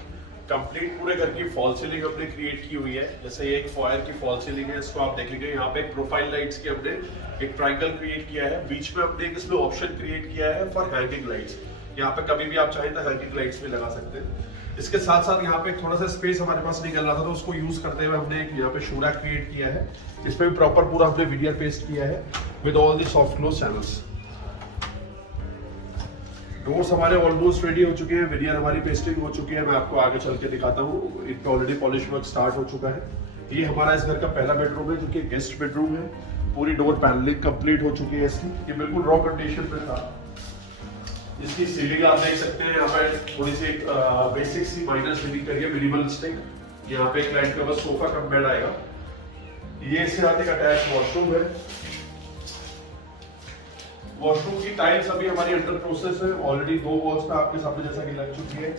कंप्लीट पूरे घर की फॉल सीलिंग हमने क्रिएट की हुई है। जैसे ये एक फॉयर की फॉल सीलिंग है, इसको आप देखेंगे यहाँ पे एक प्रोफाइल लाइट्स की हमने एक ट्रायंगल क्रिएट किया है, बीच में हमने इसमें ऑप्शन क्रिएट किया है फॉर हैंगिंग लाइट्स। यहाँ पे कभी भी आप चाहें तो हैंगिंग लाइट्स भी लगा सकते हैं। इसके साथ साथ यहाँ पे थोड़ा सा स्पेस हमारे पास निकल रहा था, तो उसको यूज करते हुए हमने एक यहाँ पे शूरा क्रिएट किया है। इसमें भी प्रॉपर पूरा हमने विनियर पेस्ट किया है with all the soft close channels. Doors हमारे ऑलमोस्ट रेडी हो चुके हैं, विनियर हमारी पेस्टिंग हो चुकी है। मैं आपको आगे चल के दिखाता हूँ, इनका ऑलरेडी पॉलिश वर्क स्टार्ट हो चुका है। ये हमारा इस घर का पहला बेडरूम है, जो कि गेस्ट बेडरूम है। पूरी डोर पैनलिंग कंप्लीट हो चुकी है इसकी, ये बिल्कुल रॉ कंडीशन में था। इसकी सीलिंग आप देख सकते हैं, यहाँ पे थोड़ी सी बेसिक सी माइनर सीलिंग करी है, मिनिमलिस्टिक। यहाँ पे क्लाइंट का बस सोफा कम बेड आएगा। ये इसके साथ एक अटैच वॉशरूम है। वॉशरूम की टाइल्स अभी हमारी अंडर प्रोसेस है, ऑलरेडी 2 वॉल्स पे आपके सामने जैसा कि लग चुकी है।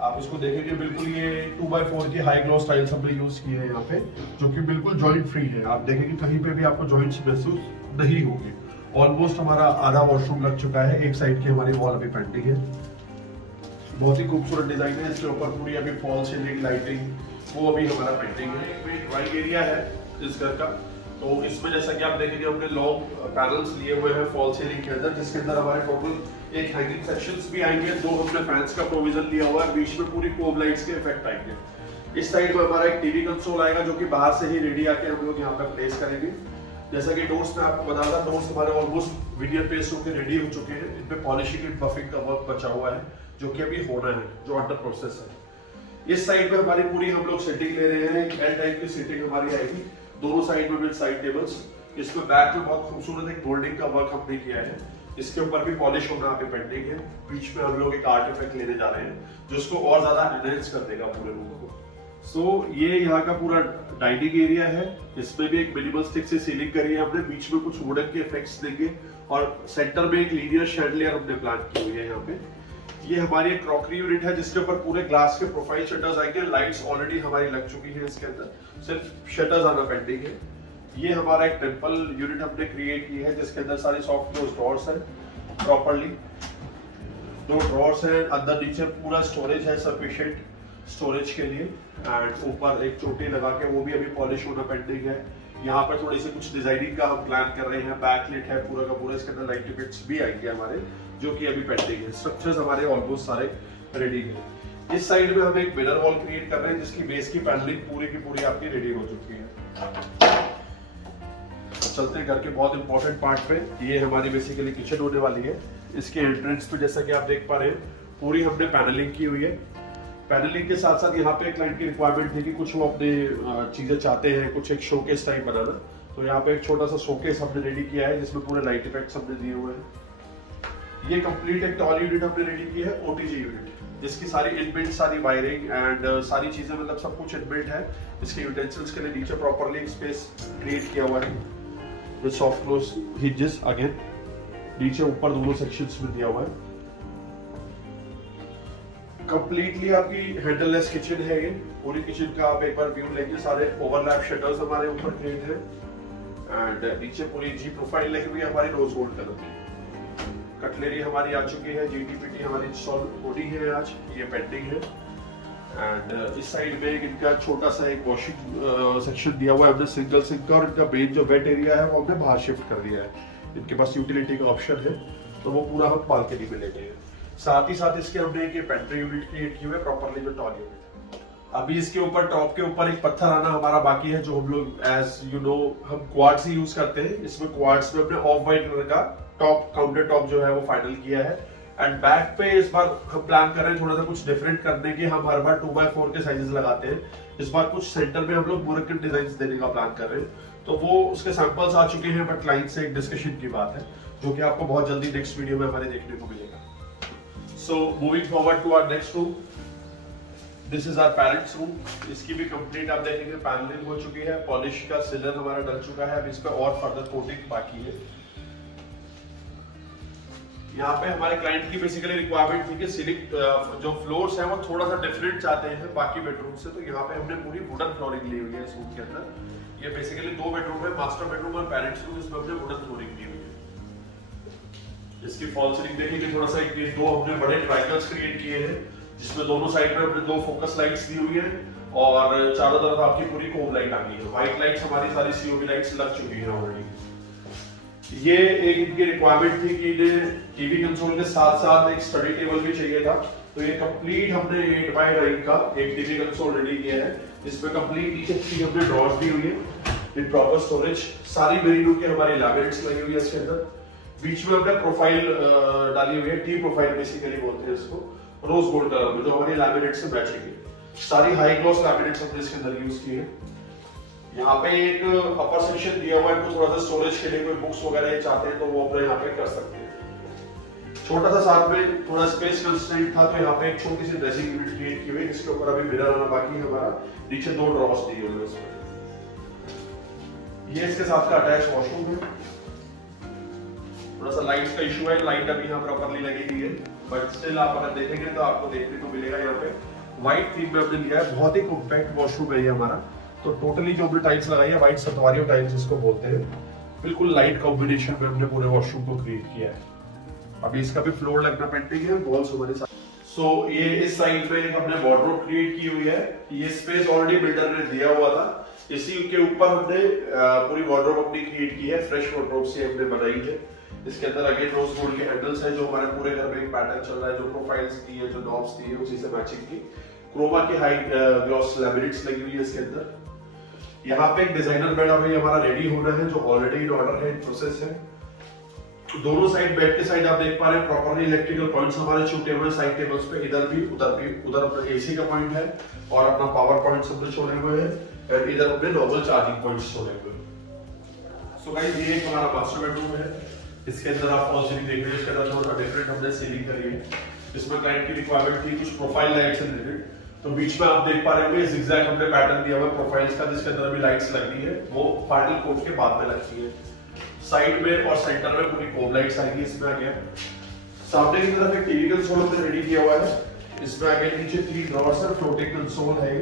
आप इसको देखेंगे, बिल्कुल ये 2x4 की हाई ग्लॉस टाइल्स हमने यूज की है यहाँ पे, जो कि बिल्कुल जॉइंट फ्री है। आप देखेंगे कहीं पे भी आपको जॉइंट्स महसूस नहीं होंगे। ऑलमोस्ट हमारा आधा वॉशरूम लग चुका है, एक साइड की हमारी वॉल अभी पेंडिंग है। बहुत ही खूबसूरत डिजाइन है, इसके ऊपर पूरी अभी फॉल सीलिंग लाइटिंग वो अभी हमारा पेंडिंग है। एक ड्राइंग एरिया है इस घर का, तो इसमें जैसा कि आप देखेंगे हमने लॉन्ग पैनल्स लिए हुए हैं फॉल सीलिंग के अंदर, जिसके अंदर हमारे टोटल एक हैंगिंग सेक्शंस भी आएंगे, 2 हमने फैंस का प्रोविजन लिया हुआ है, बीच में पूरी कोब लाइट्स के इफेक्ट आएंगे। इस साइड में हमारा एक टीवी कंसोल आएगा जो कि बाहर से ही रेडी आके हम लोग यहाँ पे प्लेस करेंगे। जैसा कि डोर्स में आपको बता था, डोर्स हमारे ऑलमोस्ट विनियर पेस्ट होकर रेडी हो चुके हैं। इन पे पॉलिशिंग एंड बफिंग का वर्क बचा हुआ है जो कि अभी होना है, जो अंडर प्रोसेस है। इस साइड पे हमारी पूरी हम लोग सेटिंग ले रहे हैं, एल टाइप की सेटिंग हमारी आएगी दोनों साइड में विद साइड टेबल्स। इसमें बैक में बहुत खूबसूरत एक गोल्डिंग का वर्क हमने किया है, इसके ऊपर भी पॉलिश होना अभी पेंडिंग है। बीच में हम लोग एक आर्ट इफेक्ट लेने जा रहे हैं जो इसको और ज्यादा एनहेंस कर देगा पूरे रूम को। सो ये यहाँ का पूरा डाइनिंग एरिया है, इसमें भी एक मिनिमलिस्टिक से सीलिंग करी है हमने, बीच में कुछ वुडन के इफेक्ट्स देंगे और सेंटर में एक लीनियर शैंडलियर हमने प्लान की हुई है यहाँ पे। ये हमारी एक क्रॉकरी यूनिट है जिसके ऊपर पूरे ग्लास के प्रोफाइल शटर्स आएंगे। लाइट्स ऑलरेडी हमारी लग चुकी है इसके अंदर, सिर्फ शटर्स आना पेंडिंग है। ये हमारा एक टेम्पल यूनिट हमने क्रिएट की है जिसके अंदर सारी सॉफ्ट क्लोज ड्रॉर्स है प्रॉपर्ली, 2 ड्रॉर्स है, अंदर नीचे पूरा स्टोरेज है सफिशिएंट स्टोरेज के लिए, एंड ऊपर एक चोटी लगा के वो भी अभी पॉलिश होना पेंडिंग है। यहाँ पर थोड़ी सी कुछ डिजाइनिंग का हम प्लान कर रहे हैं, बैकलाइट है पूरा का पूरा, इसके अंदर लाइट इफेक्ट्स भी आएंगे हमारे जो कि अभी पेंडिंग है। स्ट्रक्चर्स हमारे ऑलमोस्ट सारे रेडी है। इस साइड में हम एक मिरर वॉल क्रिएट कर रहे हैं जिसकी बेस की पैनलिंग पूरी की पूरी आपकी रेडी हो चुकी है। चलते हैं करके बहुत इंपॉर्टेंट पार्ट पे, ये हमारी बेसिकली किचन होने वाली है। इसके एंट्रेंस पे जैसा कि आप देख पा रहे हैं पूरी हमने पैनलिंग की हुई है। पैनलिंग के साथ साथ यहाँ पे क्लाइंट की रिक्वायरमेंट थी कि कुछ वो अपने चीजें चाहते हैं, कुछ एक शोकेस टाइप बनाना, तो यहाँ पे एक छोटा सा शोकेस हमने रेडी किया है जिसमें पूरे लाइट इफेक्ट्स हमने दिए हुए हैं। ये कंप्लीट एक टॉल यूनिट हमने रेडी की है, ओटीजी यूनिट, जिसकी सारी इनबिल्ट सारी वायरिंग एंड सारी चीजें मतलब सब कुछ इनबिल्ट है। इसके यूटेंसिल्स के लिए नीचे प्रॉपर्ली एक स्पेस क्रिएट किया हुआ है with soft close hinges, again नीचे ऊपर दोनों सेक्शंस में दिया हुआ है। कंप्लीटली आपकी हैंडललेस किचन है ये, पूरी किचन का आप एक बार व्यू लेंगे, सारे ओवरलैप शटर्स हमारे ऊपर क्रिएट है एंड नीचे पूरी जी प्रोफाइल लगी हुई है हमारी रोज गोल्ड कलर की। कटलरी हमारी आ चुकी है, जीटीपीटी हमारी इंस्टॉल होनी है आज, ये पेंडिंग है। एंड इस साइड में इनका छोटा सा एक वॉशिंग सेक्शन दिया हुआ है हमने, सिंगल सिंक का, और इनका मेन जो वेट एरिया है वो हमने बाहर शिफ्ट कर दिया है। इनके पास यूटिलिटी का ऑप्शन है तो वो पूरा हम बालकनी में ले गए हैं। साथ ही साथ इसके हमने एक पेंट्री यूनिट क्रिएट की हुई है प्रॉपर्ली जो टॉल यूनिट। अभी इसके ऊपर टॉप के ऊपर एक पत्थर आना हमारा बाकी है जो हम लोग एज यू नो हम क्वार्ट्ज ही यूज करते हैं। इसमें क्वार्ट्ज में अपने ऑफ व्हाइट कलर का टॉप काउंटर टॉप जो है वो फाइनल किया है। एंड बैक पे इस बार हम प्लान कर रहे हैं थोड़ा सा कुछ डिफरेंट करने की, हम हर बार 2x4 के साइजेस लगाते हैं, इस बार कुछ सेंटर में हम लोग मुरक्कब डिजाइन देने का प्लान कर रहे हैं। तो वो उसके सैंपल्स आ चुके हैं, बट क्लाइंट से एक डिस्कशन की बात है जो कि आपको बहुत जल्दी नेक्स्ट वीडियो में हमारे देखने को मिलेगा। So moving forward to our next room, this is our parents room। इसकी भी कंप्लीट आप देखेंगे पैनलिंग हो चुकी है, पॉलिश का सिलर हमारा डल चुका है, अब इस पे और फर्दर कोटिंग बाकी है। यहाँ पे हमारे क्लाइंट की बेसिकली रिक्वायरमेंट थी कि सीलिंग जो फ्लोर्स है वो थोड़ा सा डिफरेंट चाहते हैं बाकी बेडरूम से, तो यहाँ पे हमने पूरी वुडन फ्लोरिंग ली हुई है इस रूम के अंदर। ये बेसिकली 2 बेडरूम है, मास्टर बेडरूम और पेरेंट्स रूम, इसमें हमने वुडन फ्लोरिंग ली हुई है। इसकी फॉल सीलिंग देखिए थोड़ा सा एक 2 हमने बड़े ट्रायंगल्स क्रिएट किए हैं जिसमें दोनों साइड में हमने 2 फोकस लाइट्स दी हुई है और चारों तरफ आपकी पूरी कोब लाइट आ गई है। व्हाइट लाइट्स हमारी सारी सीओबी लाइट्स लग चुकी है ऑलरेडी। ये एक इनकी रिक्वायरमेंट थी कि इन्हें टीवी कंसोल के साथ साथ एक स्टडी टेबल भी चाहिए था, तो ये कंप्लीट हमने 8x9 का एक टीवी कंसोल रेडी किया है जिसमें कंप्लीट नीचे 3 हमने ड्रॉर्स दी हुई है विद प्रॉपर स्टोरेज। सारी मेरीनो की हमारी लैमिनेट्स लगी हुई है इसके अंदर। बीच में हमने प्रोफाइल डाली हुई है, टी प्रोफाइल बेसिकली बोलते हैं इसको, रोज गोल्ड कलर में, जो हमारी लैमिनेट से मैचिंग है। सारी हाई ग्लॉस लैमिनेट्स हमने इसके अंदर यूज की है। यहाँ पे एक अपर सेक्शन दिया हुआ है, कुछ थोड़ा सा स्टोरेज के लिए कोई बुक्स वगैरह चाहते हैं तो वो अपने यहाँ पे कर सकते हैं। छोटा सा साथ में थोड़ा स्पेस कंस्ट्रेंट था तो यहाँ पे एक छोटी सी ड्रेसिंग यूनिट क्रिएट की हुई है जिसके ऊपर अभी मिरर आना बाकी है हमारा। नीचे 2 ड्रॉर्स दिए हुए हैं। ये इसके साथ का अटैच वॉशरूम है। थोड़ा सा लाइट्स का इशू है, लाइट अभी यहाँ प्रॉपर्ली लगी हुई है, बट स्टिल आप अगर देखेंगे तो आपको देखने को मिलेगा यहाँ पे व्हाइट थीम में हमने लिया है। बहुत ही कॉम्पैक्ट वॉशरूम है ये हमारा। तो टोटली जो हमने टाइल्स लगाई है व्हाइट सतवारियो टाइल्स जिसको बोलते हैं, बिल्कुल लाइट कॉम्बिनेशन में हमने पूरे वॉशरूम को क्रिएट किया है। अभी इसका भी फ्लोर लगना पेंडिंग है, वॉल्स हमारे साथ। सो ये इस साइड पे हमने वार्डरोब क्रिएट की हुई है। ये स्पेस ऑलरेडी बिल्डर ने दिया हुआ था, इसी के ऊपर हमने पूरी वार्डरोब अपनी क्रिएट की है, फ्रेश वार्डरोब से हमने बनाई है। इसके अंदर अगेन रोज गोल्ड के हैंडल्स हैं जो हमारे पूरे घर में एक पैटर्न चल रहा है, जो प्रोफाइल्स दी है, जो नॉब्स दी है, उसी से मैचिंग की क्रोमा की हाई ग्लॉस लैमिनेट्स लगी हुई है इसके अंदर। यहाँ पे एक डिजाइनर बेड अभी हमारा रेडी हो रहा है जो ऑलरेडी इन ऑर्डर है, इन प्रोसेस है। दोनों साइड बेड के साइड आप देख पा रहे हैं प्रॉपर्ली इलेक्ट्रिकल पॉइंट्स हमारे छूटे हुए साइड टेबल्स पे, इधर भी उधर अपना एसी का पॉइंट है और अपना पावर पॉइंट्स हमने छोड़े हुए हैं, और इधर अपने नॉर्मल चार्जिंग पॉइंट्स छोड़े हुए हैं। सो गाइस ये एक हमारा मास्टर बेडरूम है। इसके अंदर आप फॉल सीलिंग देख रहे हैं, इसके अंदर थोड़ा डिफरेंट हमने सीलिंग करी है। इसमें क्लाइंट की रिक्वायरमेंट थी कुछ प्रोफाइल लाइट्स से रिलेटेड, तो बीच में आप देख पा रहे होंगे zigzag हमने पैटर्न दिया हुआ है प्रोफाइल्स का, जिसके अंदर भी लाइट्स लगनी है, वो फाइनल कोट के बाद में लगती है। साइड में और सेंटर में पूरी कोब लाइट्स आएगी इसमें आ गया। सामने की तरफ एक टीवी कंसोल हमने रेडी किया हुआ है, इसमें आगे नीचे 3 ड्रॉर्स है, फ्लोटिंग कंसोल है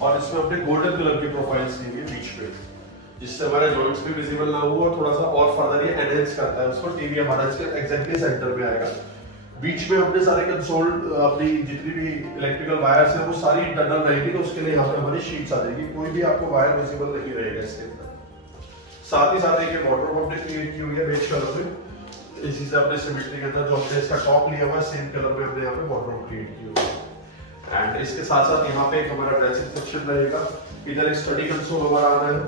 और इसमें हमने गोल्डन कलर की प्रोफाइल्स दी हुई है बीच में, जिससे हमारे जॉइंट्स भी विजिबल ना हो और थोड़ा सा और फर्दर ये एनहेंस करता है उसको। टीवी हमारा इसके एग्जैक्टली सेंटर में आएगा। बीच में हमने सारे कंसोल अपनी जितनी भी इलेक्ट्रिकल वायर्स है वो सारी इंटरनल रहेगी, तो उसके लिए यहाँ पे हमारी शीट्स आ जाएगी, कोई भी आपको वायर विजिबल नहीं रहेगा इसके अंदर। साथ ही साथ एक वार्डरोब हमने क्रिएट की हुई है बेज कलर में, इसी से अपने सिमेट्री के अंदर जो हमने इसका टॉप लिया हुआ है सेम कलर में हमने यहाँ पे वार्डरोब क्रिएट की हुई है। एंड इसके साथ साथ यहाँ पे एक हमारा ड्रेसिंग सेक्शन रहेगा। इधर एक स्टडी कंसोल हमारा आ रहा है,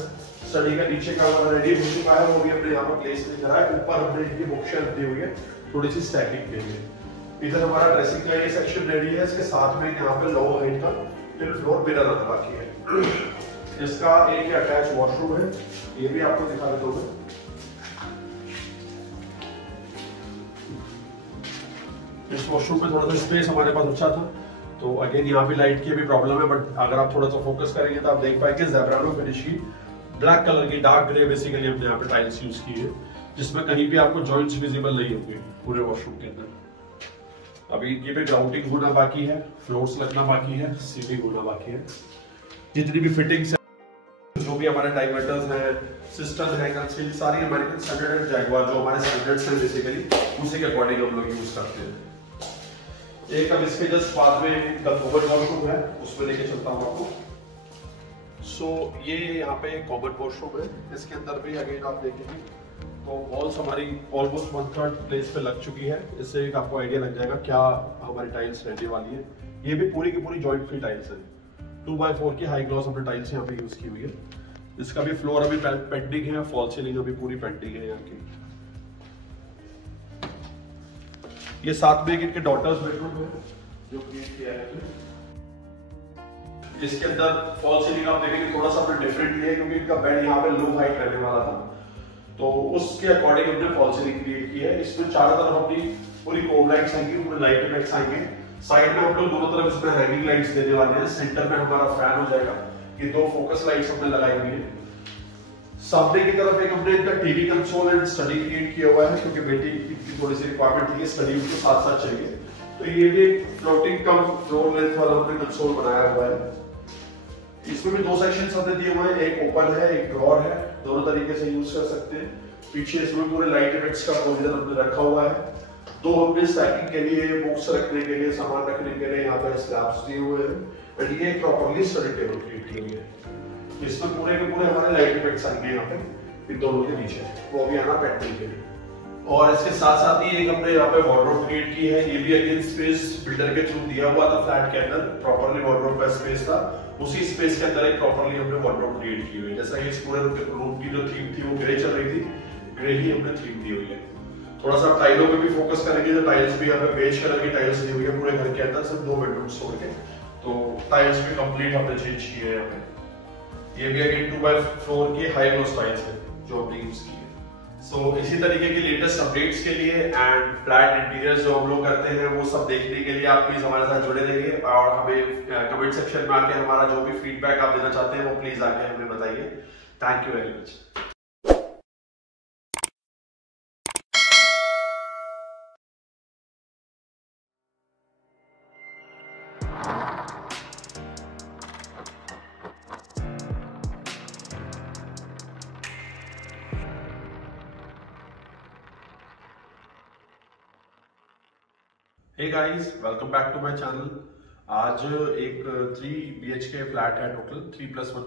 स्टडी का नीचे का हमारा रेडी हो चुका है, वो भी हमने यहाँ पर प्लेस नहीं करा है। ऊपर हमने ये बुक शेल्फ दी हुई है थोड़ी सी स्टैकिंग के लिए। इधर हमारा ड्रेसिंग का ये सेक्शन रेडी है, इसके साथ में यहाँ पे लो हाइट का टिल फ्लोर मिरर रखा बाकी है। इसका एक अटैच वॉशरूम है, ये भी आपको दिखा देता हूँ। इस वॉशरूम पे थोड़ा सा स्पेस हमारे पास अच्छा था, तो अगेन यहाँ भी लाइट की भी प्रॉब्लम है, बट अगर आप थोड़ा सा फोकस करेंगे तो आप देख पाएंगे ज़ेब्रानो फिनिश की ब्लैक कलर की डार्क ग्रे बेसिकली हमने यहाँ पे टाइल्स यूज की है, जिसमें कहीं भी आपको जॉइंट्स विजिबल नहीं होंगे पूरे वॉशरूम के अंदर। अभी ये भी ग्राउंडिंग होना बाकी है, फ्लोर्स लगना बाकी है, सीलिंग होना बाकी है। जितनी भी फिटिंग्स है, जो भी हमारे डायमीटर्स हैं, सिस्टम है, कंसील सारी अमेरिकन स्टैंडर्ड एंड जैगुआर जो हमारे स्टैंडर्ड्स हैं बेसिकली उसी के अकॉर्डिंग हम लोग यूज करते हैं। एक अब इसके जस्ट बाद में कॉमन वॉशरूम है, उसमें लेके चलता हूँ आपको। सो ये यहाँ पे कॉमन वॉशरूम है, इसके अंदर भी अगेन आप देखेंगे तो वॉल्स हमारी ऑलमोस्ट 1/3 प्लेस पे लग चुकी है। इससे एक आपको आइडिया लग जाएगा क्या हमारी टाइल्स रहने वाली है। ये भी पूरी की पूरी जॉइंट फ्री टाइल्स है, 2x4 की हाई ग्लॉस हमने टाइल्स यहाँ पे यूज की हुई है। इसका भी फ्लोर अभी पेंडिंग है, फॉल सीलिंग अभी पूरी पेंडिंग है यहाँ की। ये साथ में इनके डॉटर्स बेडरूम है जो क्रिएट किया है। इसके अंदर फॉल सीलिंग आप देखेंगे थोड़ा सा हमने डिफरेंट लिया है, क्योंकि इनका बेड यहाँ पे लो हाइट रहने वाला था, तो उसके अकॉर्डिंग हमने फॉल सीलिंग क्रिएट की है। इसमें चारों तरफ अपनी पूरी कोब लाइट्स आएंगी, पूरे लाइट लाइट्स आएंगे। साइड में हम लोग दोनों तरफ इसमें हैंगिंग लाइट्स देने वाले हैं। सेंटर में हमारा फैन हो जाएगा, ये 2 फोकस लाइट्स हमने लगाई हुई है। सामने की तरफ एक हमने इनका TV console and study create किया हुआ है, क्योंकि बेटी की थोड़ी सी रिक्वायरमेंट थी, स्टडी उनको साथ साथ चाहिए, तो ये भी फ्लोटिंग कम फ्लोर लेंथ वाला हमने कंसोल बनाया हुआ है। इसमें भी 2 सेक्शंस हमने दिए हुए हैं, एक ओपन है, एक ड्रॉर है, दोनों तरीके से यूज कर सकते हैं। पीछे इसमें पूरे लाइट इफेक्ट्स का प्रोविजन हमने रखा हुआ है। 2 हमने स्टैकिंग के लिए, बुक्स रखने के लिए, सामान रखने के लिए यहाँ पे स्लैब्स दिए हुए हैं, और ये प्रॉपर्ली स्टडी टेबल क्रिएट की हुई है। इसमें पूरे के पूरे हमारे लाइट इफेक्ट्स आएंगे यहाँ पे इन दोनों के नीचे, वो भी आना पेंटिंग के लिए। और इसके साथ साथ ही एक हमने यहाँ पे वार्डरोब क्रिएट की है, ये भी अगेन स्पेस बिल्डर के थ्रू दिया हुआ था फ्लैट के अंदर, प्रॉपर्ली वार्डरोब का स्पेस था, उसी स्पेस के अंदर एक प्रॉपर्ली हमने वार्डरोब क्रिएट की हुई है। जैसा कि इस पूरे रूम की जो थीम थी वो ग्रे चल रही थी, ग्रे ही हमने थीम दी हुई है। थोड़ा सा टाइलों पे भी फोकस करेंगे, जो टाइल्स भी यहाँ पे बेज कलर की टाइल्स दी हुई है पूरे घर के अंदर, सिर्फ 2 बेडरूम्स छोड़ के, तो टाइल्स भी कंप्लीट हमने चेंज की है यहाँ पे। ये भी अगेन 2x4 की हाई ग्लॉस टाइल्स है जो हमने यूज की है। सो इसी तरीके की लेटेस्ट अपडेट्स के लिए एंड फ्लैट इंटीरियर्स जो हम लोग करते हैं वो सब देखने के लिए आप प्लीज हमारे साथ जुड़े रहिए, और हमें कमेंट सेक्शन में आके हमारा जो भी फीडबैक आप देना चाहते हैं वो प्लीज आके हमें बताइए। Thank you very much. Hey guys, welcome back to my channel. आज एक 3 BHK फ्लैट है, टोटल 3+1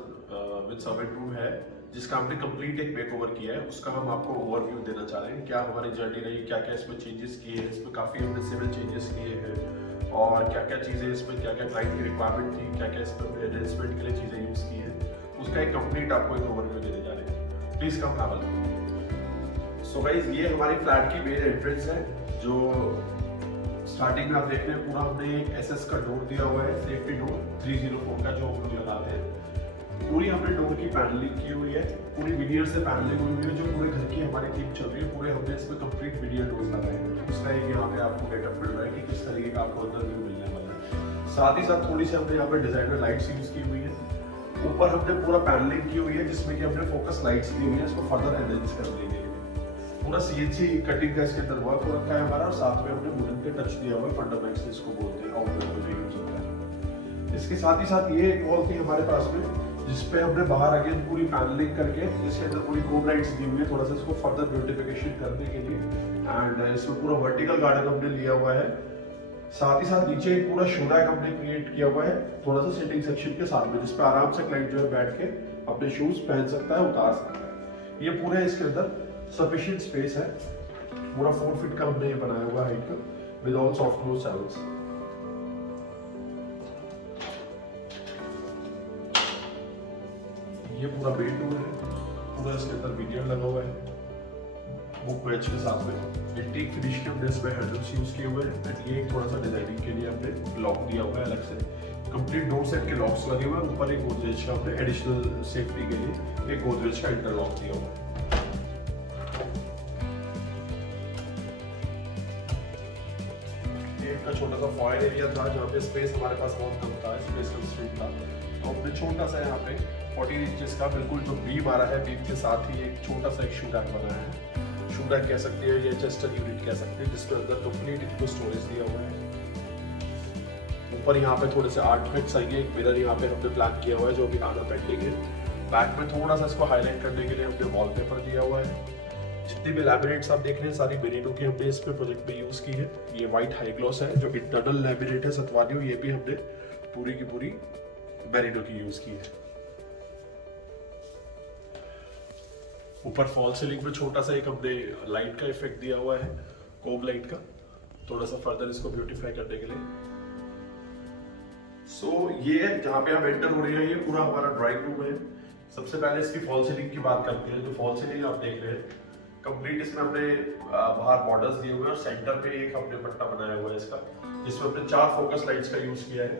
विद सर्वेंट रूम है, जिसका हमने कंप्लीट एक मेकओवर किया है। उसका हम आपको ओवरव्यू देना चाह रहे हैं, क्या हमारी जर्नी रही, क्या क्या इसमें चेंजेस किए हैं। इसमें काफ़ी हमने सिविल चेंजेस किए हैं और क्या क्या चीज़ें इसमें, क्या क्या क्लाइंट की रिक्वायरमेंट थी, क्या क्या इसमें एनहेंसमेंट के लिए चीज़ें यूज़ की हैं, उसका एक कंप्लीट आपको एक ओवरव्यू देने जा रहे हैं। Please come have a look. So guys, ये हमारी फ्लैट की मेन एंट्रेंस है। जो स्टार्टिंग में आप देख रहे हैं, पूरा हमने एक SS का डोर दिया हुआ है, सेफ्टी डोर 304 का जो हम लोग लगाते हैं। पूरी हमने डोर की पैनलिंग की हुई है, पूरी विनियर से पैनलिंग हुई है। जो पूरे घर की हमारी थीम चल रही है, पूरे हमने इसमें कंप्लीट विनियर डोर्स लगाए हैं। उसका एक यहाँ पे आपको गेटअप मिल रहा है कि किस तरीके का आपको अंदर व्यू मिलने वाला है। साथ ही साथ थोड़ी सी हमने यहाँ पे डिजाइनर लाइट्स यूज की हुई है। ऊपर हमने पूरा पैनलिंग की हुई है, जिसमें कि हमने फोकस लाइट्स दी हुई है, इसको फर्दर एनहेंस करने के लिए। पूरा CNC कटिंग का इसके अंदर वर्क हो रखा है हमारा, और साथ में हमने वुडन पे टच दिया हुआ है, फंडामेंट्स जिसको बोलते हैं, आउटडोर में यूज होता है। इसके साथ ही साथ ये एक वॉल थी हमारे पास में, जिसपे हमने बाहर अगेन पूरी पैनलिंग करके इसके अंदर पूरी कोब लाइट्स दी हुई है, थोड़ा सा इसको फर्दर ब्यूटिफिकेशन करने के लिए। एंड इसमें पूरा वर्टिकल गार्डन हमने लिया हुआ है। साथ ही साथ नीचे एक पूरा शो रैक हमने क्रिएट किया हुआ है, थोड़ा सा सिटिंग सेक्शन के साथ में, जिसपे आराम से क्लाइंट जो है बैठ के अपने शूज पहन सकता है, उतार सकता है। ये पूरे इसके अंदर सफिशिएंट स्पेस है। पूरा 4 फीट का हमने ये बनाया हुआ है with all soft close channels. ये पूरा बेड डोर है, पूरा इसके अंदर विनियर लगा हुआ है बुक बेंच के साथ में। एंटीक फिनिश के हमने इसमें हैंडल्स यूज किए हुए हैं। ये थोड़ा सा डिजाइनिंग के लिए हमने लॉक दिया हुआ है अलग से। कंप्लीट डोर सेट के लॉक्स लगे हुए हैं। ऊपर एक गोदरेज का हमने एडिशनल सेफ्टी के लिए एक गोदरेज का इंटरलॉक दिया हुआ है। एक का छोटा सा फॉयर एरिया था, जहाँ पे स्पेस हमारे पास बहुत कम था, स्पेस कंस्ट्रेंट था, तो हमने छोटा सा यहाँ पे 14 इंचेस का बिल्कुल जो बीम आ रहा है, बीम के साथ ही एक छोटा सा एक शू रैक बनाया है। शू रैक कह सकते हैं या चेस्टर यूनिट कह सकते हैं, जिसमें अंदर कंप्लीट इनको स्टोरेज दिया हुआ है। ऊपर यहाँ पे थोड़े से आर्टिफैक्ट्स आएंगे, एक मिरर यहाँ पे हमने प्लान किया हुआ है जो भी आना पेंडिंग है। बैक में थोड़ा सा इसको हाईलाइट करने के लिए हमने वॉलपेपर दिया हुआ है। जितनी भी लैमिनेट्स आप देख रहे हैं, सारी मेरिनो की हमने इस पे प्रोजेक्ट में यूज की है। ये व्हाइट हाई ग्लॉस है जो इंटरनल लैमिनेट है सतवानियों, ये भी हमने पूरी की पूरी मेरिनो की यूज की है। ऊपर फॉल सीलिंग में छोटा सा एक हमने लाइट का इफेक्ट दिया हुआ है, कोब लाइट का, थोड़ा सा फर्दर इसको ब्यूटीफाई करने के लिए। सो ये जहाँ पे हम एंटर हो रहे हैं, ये पूरा हमारा ड्राइंग रूम है। सबसे पहले इसकी फॉल सीलिंग की बात करते हैं। जो फॉल सीलिंग आप देख रहे हैं, कंप्लीट इसमें हमने बाहर बॉर्डर्स दिए हुए हैं और सेंटर पे एक हमने पट्टा बनाया हुआ है इसका, जिसमें हमने 4 फोकस लाइट्स का यूज किया है।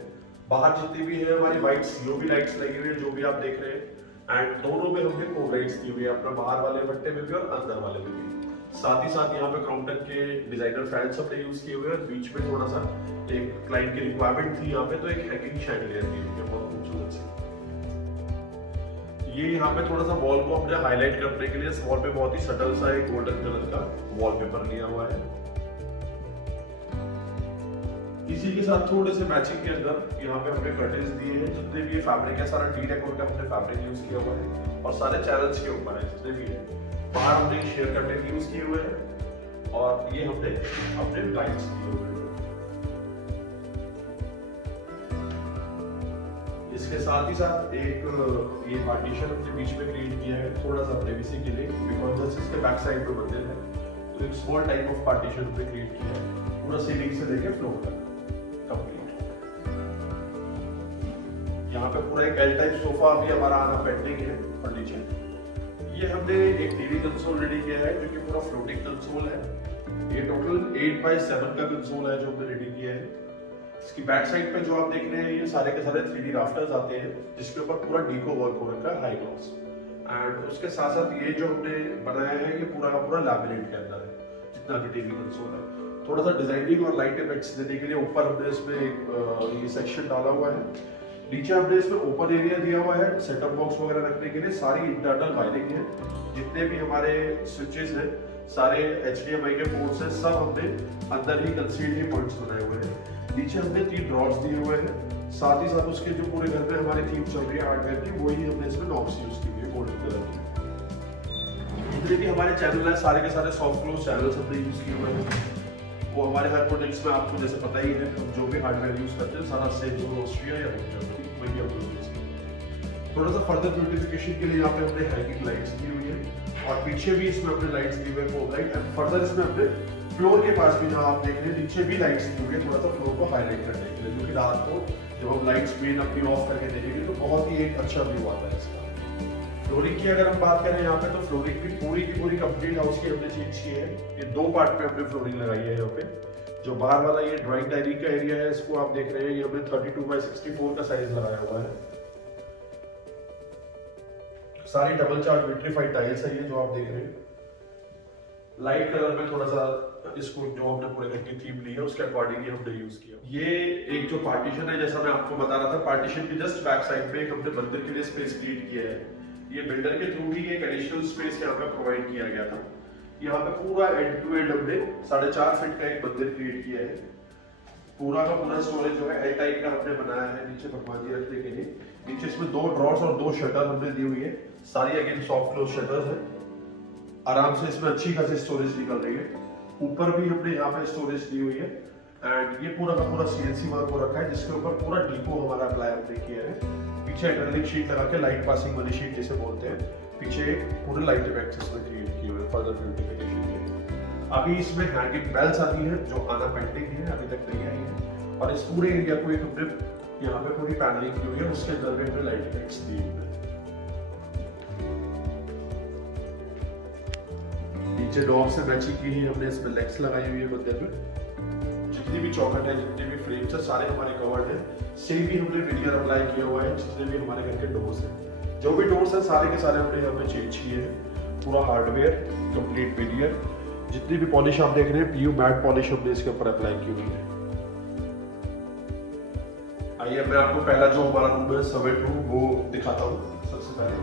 बाहर जितनी भी है हमारी वाइट COB लाइट्स लगी हुई है, जो भी आप देख रहे हैं, एंड दोनों में हमने कोब लाइट्स दी हुई है, अपना बाहर वाले पट्टे में भी और अंदर वाले में भी। साथ ही साथ यहाँ पे क्रॉम्पटन के डिजाइनर फैंस हमने यूज किए हुए हैं। बीच में थोड़ा सा एक क्लाइंट की रिक्वायरमेंट थी यहाँ पे, तो एक हैंगिंग शैंडलियर दी हुई है बहुत खूबसूरत सी। ये यहाँ पे थोड़ा सा वॉल को हमने हाईलाइट करने के लिए इस वॉल पे बहुत ही सटल सा एक गोल्डन कलर का वॉलपेपर लिया हुआ है। इसी के साथ थोड़े से मैचिंग के अंदर यहाँ पे हमने कर्टेन्स दिए हैं। जितने भी ये फैब्रिक है, सारा डी डेकोर का हमने फैब्रिक यूज किया हुआ है और सारे चैनल्स के ऊपर है जितने भी है। बाहर हमने शेयर कर्टेन यूज किए हुए हैं और ये हमने अपने लाइट्स दिए हुए हैं। इसके साथ ही साथ एक ये पार्टीशन हमने बीच में क्रिएट किया है, थोड़ा सा प्राइवेसी के लिए, बिकॉज जैसे इसके बैक साइड पे मंदिर है, तो एक स्मॉल टाइप ऑफ पार्टीशन हमने क्रिएट किया है, पूरा सीलिंग से लेके फ्लोर तक कंप्लीट। यहाँ पे पूरा एक L टाइप सोफा अभी हमारा आना पेंडिंग है फर्नीचर। ये हमने एक टीवी कंसोल रेडी किया है, जो कि पूरा फ्लोटिंग कंसोल है। ये टोटल 8x7 का कंसोल है जो हमने रेडी किया है। इसकी बैक साइड पे जो आप देख रहे हैं, ये सारे के सारे 3D राफ्टर्स आते हैं, जिसके ऊपर पूरा डीको वर्क हो रखा है, हाई ग्लॉस। एंड उसके साथ साथ ये जो हमने बनाया है, ये पूरा का पूरा लैमिनेट के अंदर है, जितना भी टीवी कंसोल है। थोड़ा सा डिजाइनिंग और लाइट इफेक्ट्स देने के लिए ऊपर हमने इसमें एक ये सेक्शन डाला हुआ है। नीचे हमने इसमें ओपन एरिया दिया हुआ है सेटअप बॉक्स वगैरह रखने के लिए। सारी इंटरनल वायरिंग है, जितने भी हमारे स्विचेस हैं, सारे HDMI के पोर्ट्स हैं, सब हमने अंदर ही कंसील्ड ही पॉइंट्स बनाए हुए हैं। नीचे हमने 3 ड्रॉर्स दिए हुए हैं। साथ ही साथ उसके जो पूरे घर में हमारी थीम चल रही है हार्डवेयर की, वही हमने इसमें नॉब्स यूज की हुई है गोल्डन कलर की। जितने भी हमारे चैनल है, सारे के सारे सॉफ्ट क्लोज चैनल्स हमने यूज किए हुए हैं। वो हमारे हर प्रोडक्ट्स में आपको जैसे पता ही है, हम जो भी हार्डवेयर यूज करते हैं सारा सेम जो ऑस्ट्रिया या वही हम लोग यूज करते हैं। थोड़ा सा फर्दर ब्यूटिफिकेशन के लिए यहाँ पे हमने हैंगिंग लाइट्स दी हुई है और पीछे भी इसमें अपने लाइट्स दी हुई है फोक लाइट, एंड फर्दर इसमें अपने फ्लोर के पास भी जहाँ आप देख रहे हैं नीचे भी लाइट्स दी हुई है थोड़ा सा फ्लोर को हाईलाइट करने के लिए, जो कि रात को जब हम लाइट्स मेन अपनी ऑफ करके देखेंगे तो बहुत ही एक अच्छा व्यू आता है इसका। फ्लोरिंग की अगर हम बात करें यहाँ पे, तो फ्लोरिंग भी पूरी की पूरी कंप्लीट हाउस की हमने चेंज की है। ये 2 पार्ट पे हमने फ्लोरिंग लगाई है यहाँ पे। जो बाहर वाला ये ड्राइंग डायरी का एरिया है, इसको आप देख रहे हैं, ये हमने 32x64 का साइज लगाया हुआ है। सारी डबल चार्ज विट्रीफाइड टाइल्स है ये जो आप देख रहे हैं। लाइट कलर में थोड़ा सा इसको जो हमने पूरे घर की थीम ली है उसके अकॉर्डिंग हमने यूज किया। ये एक जो पार्टीशन है, जैसा मैं आपको बता रहा था, पार्टीशन के जस्ट बैक साइड पे एक हमने मंदिर के लिए स्पेस क्रिएट किया है। ये बिल्डर के थ्रू ही एक एडिशनल स्पेस यहाँ पे प्रोवाइड किया गया था। यहाँ पे पूरा एंड टू एंड हमने 4.5 फीट का एक मंदिर क्रिएट किया है। पूरा का पूरा स्टोरेज जो है एल टाइप का हमने बनाया है नीचे भगवान जी रखने के लिए। नीचे इसमें 2 ड्रॉर्स और 2 शटर हमने दी हुई है, सारी अगेन सॉफ्ट क्लोज शटर्स है। आराम से इसमें अच्छी खासी स्टोरेज निकल रही है। ऊपर भी हमने यहाँ पे स्टोरेज दी हुई है, एंड ये पूरा का पूरा सीएनसी वर्क हो रखा है जिसके ऊपर पूरा डीपो हमारा अप्लाई हमने किया है। पीछे एक्रेलिक शीट लगा के लाइट पासिंग वाली शीट जिसे बोलते हैं, पीछे पूरे लाइट इफेक्ट्स इसमें क्रिएट किए हुए फर्दर ब्यूटिफिकेशन के। अभी इसमें हैंगिंग बेल्स आती है जो आना पेंडिंग है, अभी तक नहीं आई है। और इस पूरे एरिया को एक हमने यहाँ पे पूरी पैनलिंग की हुई है, उसके अंदर भी हमने लाइट इफेक्ट्स दिए हुए हैं। नीचे डॉग से मैचिंग की ही हमने इसमें लेग्स लगाई हुई है मंदिर में। जितनी भी चौखट है, जितने भी फ्रेम्स है, सारे हमारे कवर्ड है। सेम भी हमने विनियर अप्लाई किया हुआ है जितने भी हमारे घर के डोर्स हैं। जो भी डोर्स हैं सारे के सारे हमने यहाँ पे चेंज किए हैं। पूरा हार्डवेयर कंप्लीट विनियर, जितनी भी पॉलिश आप देख रहे हैं पीयू मैट पॉलिश हमने इसके ऊपर अप्लाई की हुई है। आइए मैं आपको पहला जो हमारा रूम है सर्वेंट रूम वो दिखाता हूँ। सबसे पहले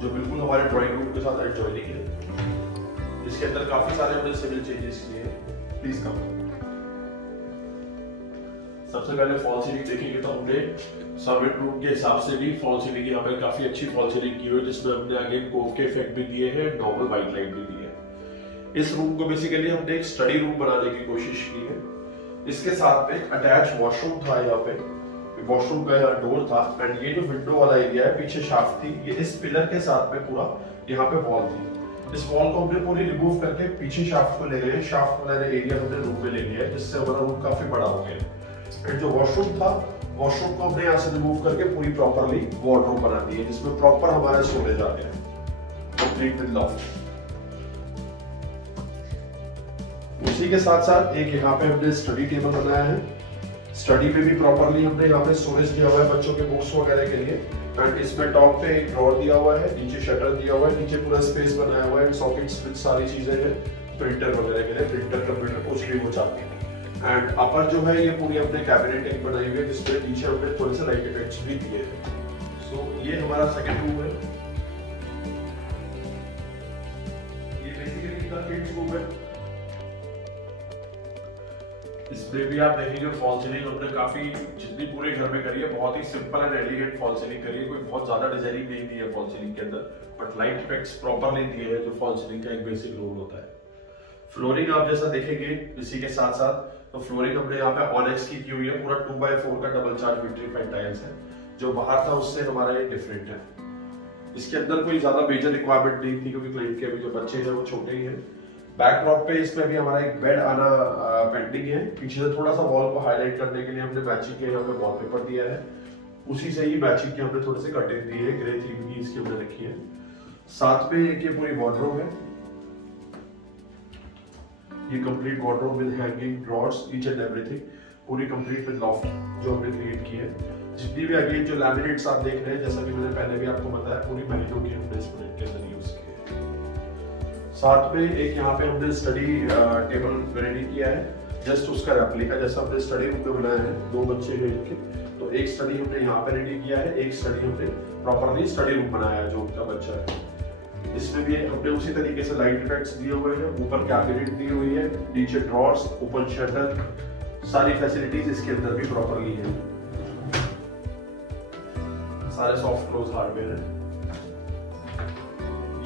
जो बिल्कुल हमारे ड्राइंग रूम के साथ एडजॉइनिंग है, इसके अंदर काफी सारे हमने सिविल चेंजेस किए हैं। Please come. सबसे पहले फॉल सीलिंग देखेंगे तो हमने सर्वेंट रूम के हिसाब से भी फॉल सीलिंग यहाँ पे काफी अच्छी फॉल सीलिंग की हुई है, जिसमें हमने अगेन कोव के इफेक्ट भी दिए हैं, नॉर्मल व्हाइट लाइट भी दी है। इस रूम को बेसिकली हमने एक स्टडी रूम बनाने की कोशिश की है। इसके साथ में अटैच वॉशरूम था, यहाँ पे वॉशरूम का यहाँ डोर था, एंड ये जो विंडो वाला एरिया है पीछे शाफ्ट थी, ये इस पिलर के साथ में पूरा यहाँ पे वॉल थी। इस वॉल को हमने पूरी रिमूव करके पीछे शाफ्ट को ले गए, शाफ्ट वाला एरिया हमने रूम में ले लिया है, जिससे हमारा रूम काफी बड़ा हो गया। एंड जो वॉशरूम था, वॉशरूम को हमने यहाँ से रिमूव करके पूरी प्रॉपरली वार्डरोब बना दी है, जिसमें प्रॉपर हमारा स्टोरेज आ गया है कंप्लीट विद लॉफ्ट। उसी के साथ साथ एक यहाँ पे हमने स्टडी टेबल बनाया है। स्टडी पे भी प्रॉपरली हमने यहाँ पे स्टोरेज दिया हुआ है बच्चों के बुक्स वगैरह के लिए, एंड इसमें टॉप पे एक ड्रॉअर दिया हुआ है, नीचे शटर दिया हुआ है, नीचे पूरा स्पेस बनाया हुआ है, सॉकेट्स विद सारी चीजें हैं प्रिंटर वगैरह के लिए, प्रिंटर कंप्यूटर कुछ भी हो जाती है। एंड अपर जो है ये पूरी हमने कैबिनेट एक बनाई हुई है, जिसपे नीचे हमने थोड़े से लाइट इफेक्ट्स भी दिए हैं। सो ये हमारा सेकंड रूम है। ये बेसिकली का किड्स रूम है। इसमें भी आप देखेंगे फॉल सीलिंग हमने काफी जितनी पूरे घर में करी है बहुत ही simple and elegant fall ceiling करी है। कोई बहुत ज्यादा डिजाइनिंग नहीं दी है फॉल सीलिंग के अंदर, बट लाइट इफेक्ट्स प्रॉपरली दिए हैं, जो फॉल सीलिंग का एक बेसिक रोल होता है। फ्लोरिंग आप जैसा देखेंगे इसी के साथ साथ, तो फ्लोरिंग हमने यहाँ पे ऑनेक्स की हुई है, पूरा 2x4 का डबल चार्ज विट्रीफाइड टाइल्स है। जो बाहर था उससे हमारा ये डिफरेंट है। इसके अंदर कोई ज्यादा मेजर रिक्वायरमेंट नहीं थी, क्योंकि क्लाइंट के अभी जो बच्चे हैं वो छोटे ही हैं। बैकड्रॉप पे इसमें भी हमारा एक बेड आना पेंडिंग है। पीछे से थोड़ा सा वॉल को हाईलाइट करने के लिए हमने मैचिंग के यहाँ पे वॉलपेपर दिया है, उसी से ही मैचिंग के हमने थोड़े से कर्टेन दिए है, ग्रे थीम की इसकी हमने रखी है। साथ में एक ये पूरी वार्डरोब है, ये complete wardrobe with hanging drawers each and everything, पूरी कंप्लीट विद लॉफ्ट जो हमने क्रिएट की है। जितनी भी अगेन जो लैमिनेट्स आप देख रहे हैं, जैसा कि मैंने पहले भी आपको बताया, पूरी मैरिनो की हमने इस प्रोजेक्ट के अंदर यूज की है। साथ में एक यहाँ पे हमने स्टडी टेबल रेडी किया है, जस्ट उसका रेप्लिका जैसा हमने स्टडी रूम में बनाया है। 2 बच्चे हैं इनके, तो एक स्टडी हमने यहाँ पे रेडी किया है, एक स्टडी हमने प्रॉपरली स्टडी रूम बनाया है जो उनका बच्चा है। इसमें भी हमने उसी तरीके से लाइट इफेक्ट्स दिए हुए हैं, ऊपर कैबिनेट दी हुई है, नीचे ड्रॉर्स, ओपन शटर, सारी फैसिलिटीज इसके अंदर भी प्रॉपरली है। सारे सॉफ्ट क्लोज हार्डवेयर है।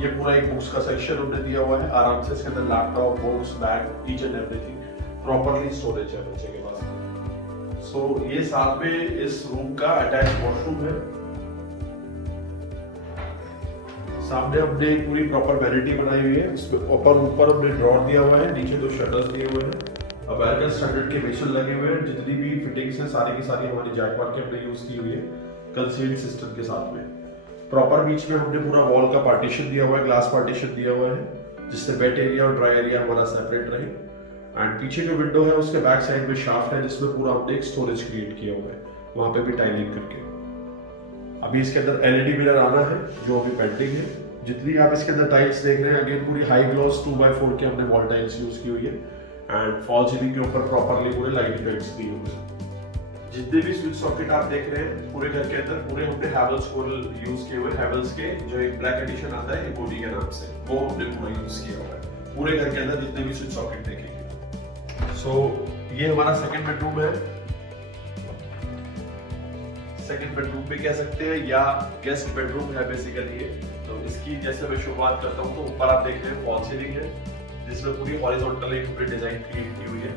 ये पूरा एक बुक्स का सेक्शन हमने दिया हुआ है, आराम से इसके अंदर laptop, books, bag, each and everything properly storage है बच्चे के पास। सो ये साथ में इस रूम का अटैच वॉशरूम है। सामने हमने पूरी प्रॉपर वैनिटी बनाई हुई है, इसमें ऊपर हमने ड्रॉर दिया हुआ है, नीचे 2 शटर्स दिए हुए हैं, अमेरिकन स्टैंडर्ड के मेशल लगे हुए हैं। जितनी भी फिटिंग्स हैं सारी की सारी हमारी जैकवार के हमने यूज की हुई है कंसील्ड सिस्टम के साथ में। प्रॉपर बीच में हमने पूरा वॉल का पार्टीशन दिया हुआ है, ग्लास पार्टीशन दिया हुआ है, जिससे वेट एरिया और ड्राई एरिया हमारा सेपरेट रहे। एंड पीछे जो विंडो है उसके बैक साइड में शाफ्ट है, जिसमें पूरा हमने एक स्टोरेज क्रिएट किया हुआ है, वहां पे भी टाइलिंग करके। अभी इसके अंदर एलईडी मिरर आना है जो अभी पेंडिंग है। जितनी आप इसके अंदर टाइल्स देख रहे हैं अगेन पूरी हाई ग्लॉस 2x4 के हमने वॉल टाइल्स यूज की हुई है एंड फॉल सीलिंग के ऊपर प्रॉपरली पूरे लाइट इफेक्ट्स दिए हुए हैं। जितने भी स्विच सॉकेट आप देख रहे हैं पूरे घर के अंदर पूरे हमने हैवेल्स कोरल यूज किए हुए। हैवेल्स के जो एक ब्लैक एडिशन आता है एकोडी के नाम से, वो हमने पूरा यूज किया हुआ है पूरे घर के अंदर जितने भी स्विच सॉकेट देखेंगे। सो ये हमारा सेकंड बेडरूम है। सेकंड बेडरूम भी कह सकते हैं या गेस्ट बेडरूम है बेसिकली ये। तो इसकी जैसे मैं शुरुआत करता हूँ तो ऊपर आप देख रहे हैं फॉल सीलिंग है, जिसमें पूरी हॉरिजॉन्टल एक हमने डिजाइन क्रिएट की हुई है।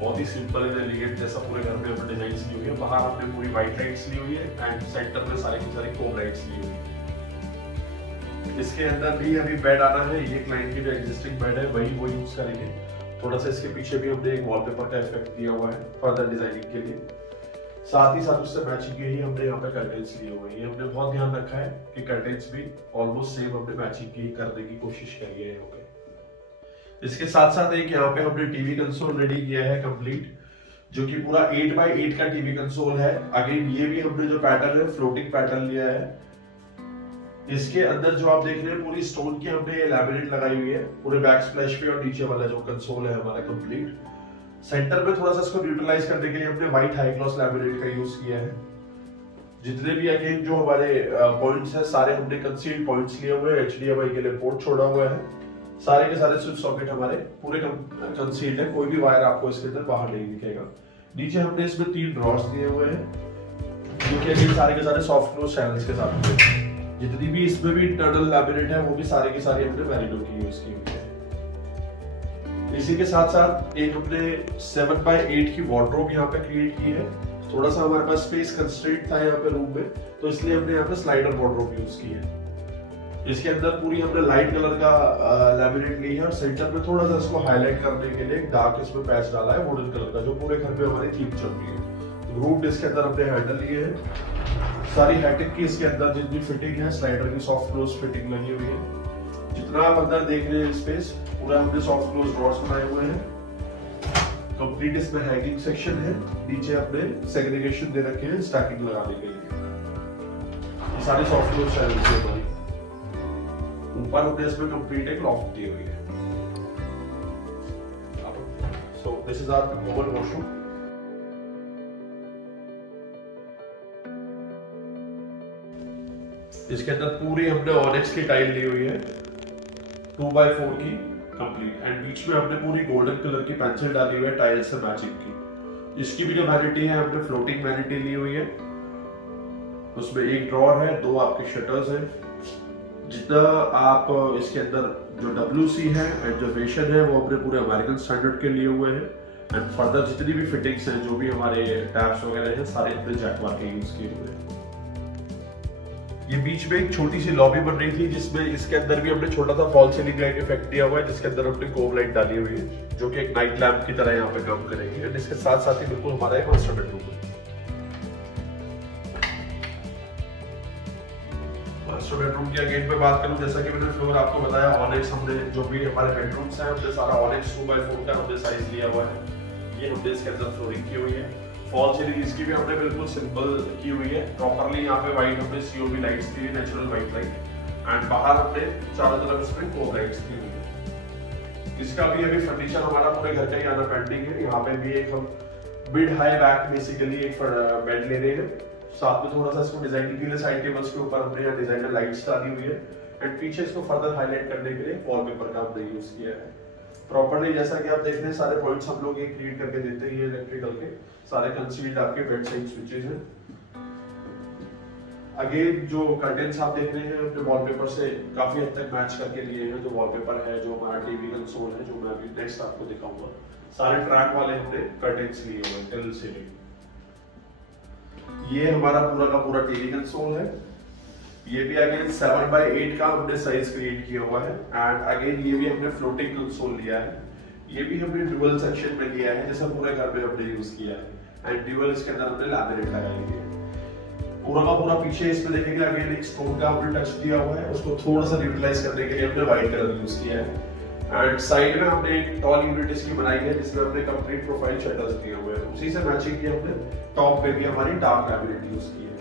बहुत ही सिंपल एंड एलिगेंट जैसा पूरे घर में हमने डिजाइन ली हुई है। बाहर हमने पूरी व्हाइट लाइट्स ली हुई है एंड सेंटर में सारी की सारी कोम लाइट्स ली हुई है। इसके अंदर भी अभी बेड आना है, ये क्लाइंट की जो एग्जिस्टिंग बेड है वही वो यूज करेंगे। थोड़ा सा इसके पीछे भी हमने एक वॉलपेपर का इफेक्ट दिया हुआ है फर्दर डिजाइनिंग के लिए। साथ ही साथ उससे मैचिंग के ही हमने यहाँ पे कर्टेन्स लिए हुए हैं। ये हमने बहुत ध्यान रखा है कि कर्टेन्स भी ऑलमोस्ट सेम हमने मैचिंग की करने की कोशिश करी है यहाँ पे। इसके साथ साथ एक यहाँ पे हमने टीवी कंसोल रेडी किया है कंप्लीट, जो कि पूरा 8x8 का टीवी कंसोल है। अगेन ये भी हमने जो पैटर्न है फ्लोटिंग पैटर्न लिया है। इसके अंदर जो आप देख रहे हैं पूरी स्टोन की हमने ये लैमिनेट लगाई हुई है पूरे बैक स्प्लैश पे और नीचे वाला जो कंसोल है हमारा कंप्लीट। सेंटर में थोड़ा सा इसको न्यूट्रलाइज करने के लिए हमने व्हाइट हाई ग्लॉस लैमिनेट का यूज किया है। जितने भी अगेन जो हमारे पॉइंट्स हैं सारे हमने कंसील्ड पॉइंट्स लिए हुए हैं। HDMI के लिए पोर्ट छोड़ा हुआ है। सारे के सारे स्विच सॉकेट हमारे पूरे कंसील्ड है, कोई भी वायर आपको इसके अंदर बाहर नहीं दिखेगा। नीचे हमने इसमें 3 ड्रॉर्स दिए हुए हैं जो कि अगेन सारे के सारे सॉफ्ट क्लोज चैनल्स के साथ में। जितनी भी इसमें भी इंटरनल लैमिनेट है वो भी सारे के सारे हमने वैनिलो की यूज की हुई है। इसी के साथ साथ एक हमने 7x8 की वार्डरोब यहाँ पे क्रिएट की है। थोड़ा सा हमारे पास स्पेस कंस्ट्रेंट था यहाँ पे रूम में, तो इसलिए हमने यहाँ पे स्लाइडर वार्डरोब यूज की है। इसके अंदर पूरी हमने लाइट कलर का लैमिनेट ली है और सेंटर में थोड़ा सा इसको हाईलाइट करने के लिए डार्क इसमें पैच डाला है वुडन कलर का, जो पूरे घर में हमारी थीम चल रही है। रूम इसके अंदर हमने हैंडल लिए हैं। सारी हैटिक की इसके अंदर जितनी फिटिंग है स्लाइडर की सॉफ्ट क्लोज फिटिंग लगी हुई है। जितना आप अंदर देख रहे हैं स्पेस पूरा हमने सॉफ्ट क्लोज ड्रॉर्स बनाए हुए हैं। कंप्लीट इसमें हैंगिंग सेक्शन है, नीचे हमने सेग्रीगेशन दे रखे हैं स्टैकिंग लगाने के लिए। ये सारी सॉफ्ट क्लोज चैनल्स है हमारी। ऊपर हमने इसमें कंप्लीट एक लॉफ्ट दी हुई है। So this is our common washroom. इसके अंदर पूरी हमने ऑनेक्स की टाइल ली हुई है 2x4 की कंप्लीट एंड बीच में हमने पूरी गोल्डन कलर की पेंसिल डाली हुई है टाइल्स से मैचिंग की। इसकी भी जो वैनिटी है हमने फ्लोटिंग वैनिटी ली हुई है। उसमें एक ड्रॉर है, 2 आपके शटर्स हैं। जितना आप इसके अंदर जो WC है एंड जो वेशन है वो अपने पूरे अमेरिकन स्टैंडर्ड के लिए हुए हैं एंड फर्दर जितनी भी फिटिंग्स हैं जो भी हमारे टैप्स वगैरह हैं सारे हमने जैकवार के यूज किए हुए हैं। ये बीच में एक छोटी सी लॉबी बन रही थी जिसमें इसके अंदर भी हमने छोटा सा फॉल सीलिंग लाइट इफेक्ट दिया हुआ है, जिसके अंदर हमने कोम लाइट डाली हुई है जो कि एक नाइट लैंप की तरह यहाँ पे काम करेगी एंड इसके साथ साथ ही बिल्कुल हमारा एक मास्टर बेडरूम है। मास्टर बेडरूम की अगेन पे बात करूं, जैसा कि मैंने फ्लोर आपको बताया ऑनेक्स हमने जो भी हमारे बेडरूम्स हैं हमने सारा ऑनेक्स 2x4 का हमने साइज लिया हुआ है। ये हमने इसके अंदर फ्लोरिंग की हुई है। फॉल सीलिंग इसकी भी हमने बिल्कुल सिंपल की हुई है। प्रॉपरली यहाँ पे व्हाइट हमने COB लाइट्स दी है, नेचुरल व्हाइट लाइट एंड बाहर हमने चारों तरफ इसमें कोम लाइट्स दी हुई है। इसका भी अभी फर्नीचर हमारा पूरे घर का ही आना पेंडिंग है। यहाँ पे भी एक हम मिड हाई बैक बेसिकली एक बेड ले रहे हैं। साथ में थोड़ा सा इसको डिजाइनिंग के लिए साइड टेबल्स के ऊपर हमने यहाँ डिजाइनर लाइट्स डाली हुई है एंड पीछे इसको फर्दर हाईलाइट करने के लिए वॉलपेपर का हमने यूज किया है। प्रॉपर्ली जैसा कि आप देख रहे हैं सारे पॉइंट्स हम लोग ये क्रिएट करके देते हैं। इलेक्ट्रिकल के सारे कंसील्ड आपके बेड साइड स्विचेस हैं। अगेन जो कर्टेन्स आप देख रहे हैं अपने वॉलपेपर से काफी हद तक मैच करके लिए हैं। जो वॉलपेपर है, जो हमारा टीवी कंसोल है, जो मैं अभी नेक्स्ट आपको दिखाऊंगा, सारे ट्रैक वाले हमने कर्टेन्स लिए हुए हैं टिल सीलिंग। ये हमारा पूरा का पूरा टीवी कंसोल है। ये भी अगेन 7x8 का हमने साइज क्रिएट किया हुआ है। एंड अगेन ये भी हमने फ्लोटिंग कंसोल लिया है। ये भी हमने ड्यूअल सेक्शन में लिया है, जैसा पूरे घर में हमने यूज किया है। एंड ड्यूअल इसके अंदर हमने लैमिनेट लगाई है। पूरा का पूरा पीछे इसमें देखेंगे अगेन एक स्टोन का हमने टच दिया हुआ है, उसको थोड़ा सा यूटिलाइज करने के लिए हमने व्हाइट कलर यूज किया है। एंड साइड में हमने एक टॉल यूनिट इसकी बनाई है, जिसमें हमने कंप्लीट प्रोफाइल शटर्स दिए हुए हैं। उसी से मैचिंग की हमने टॉप पे भी हमारी डार्क लैमिनेट यूज की है।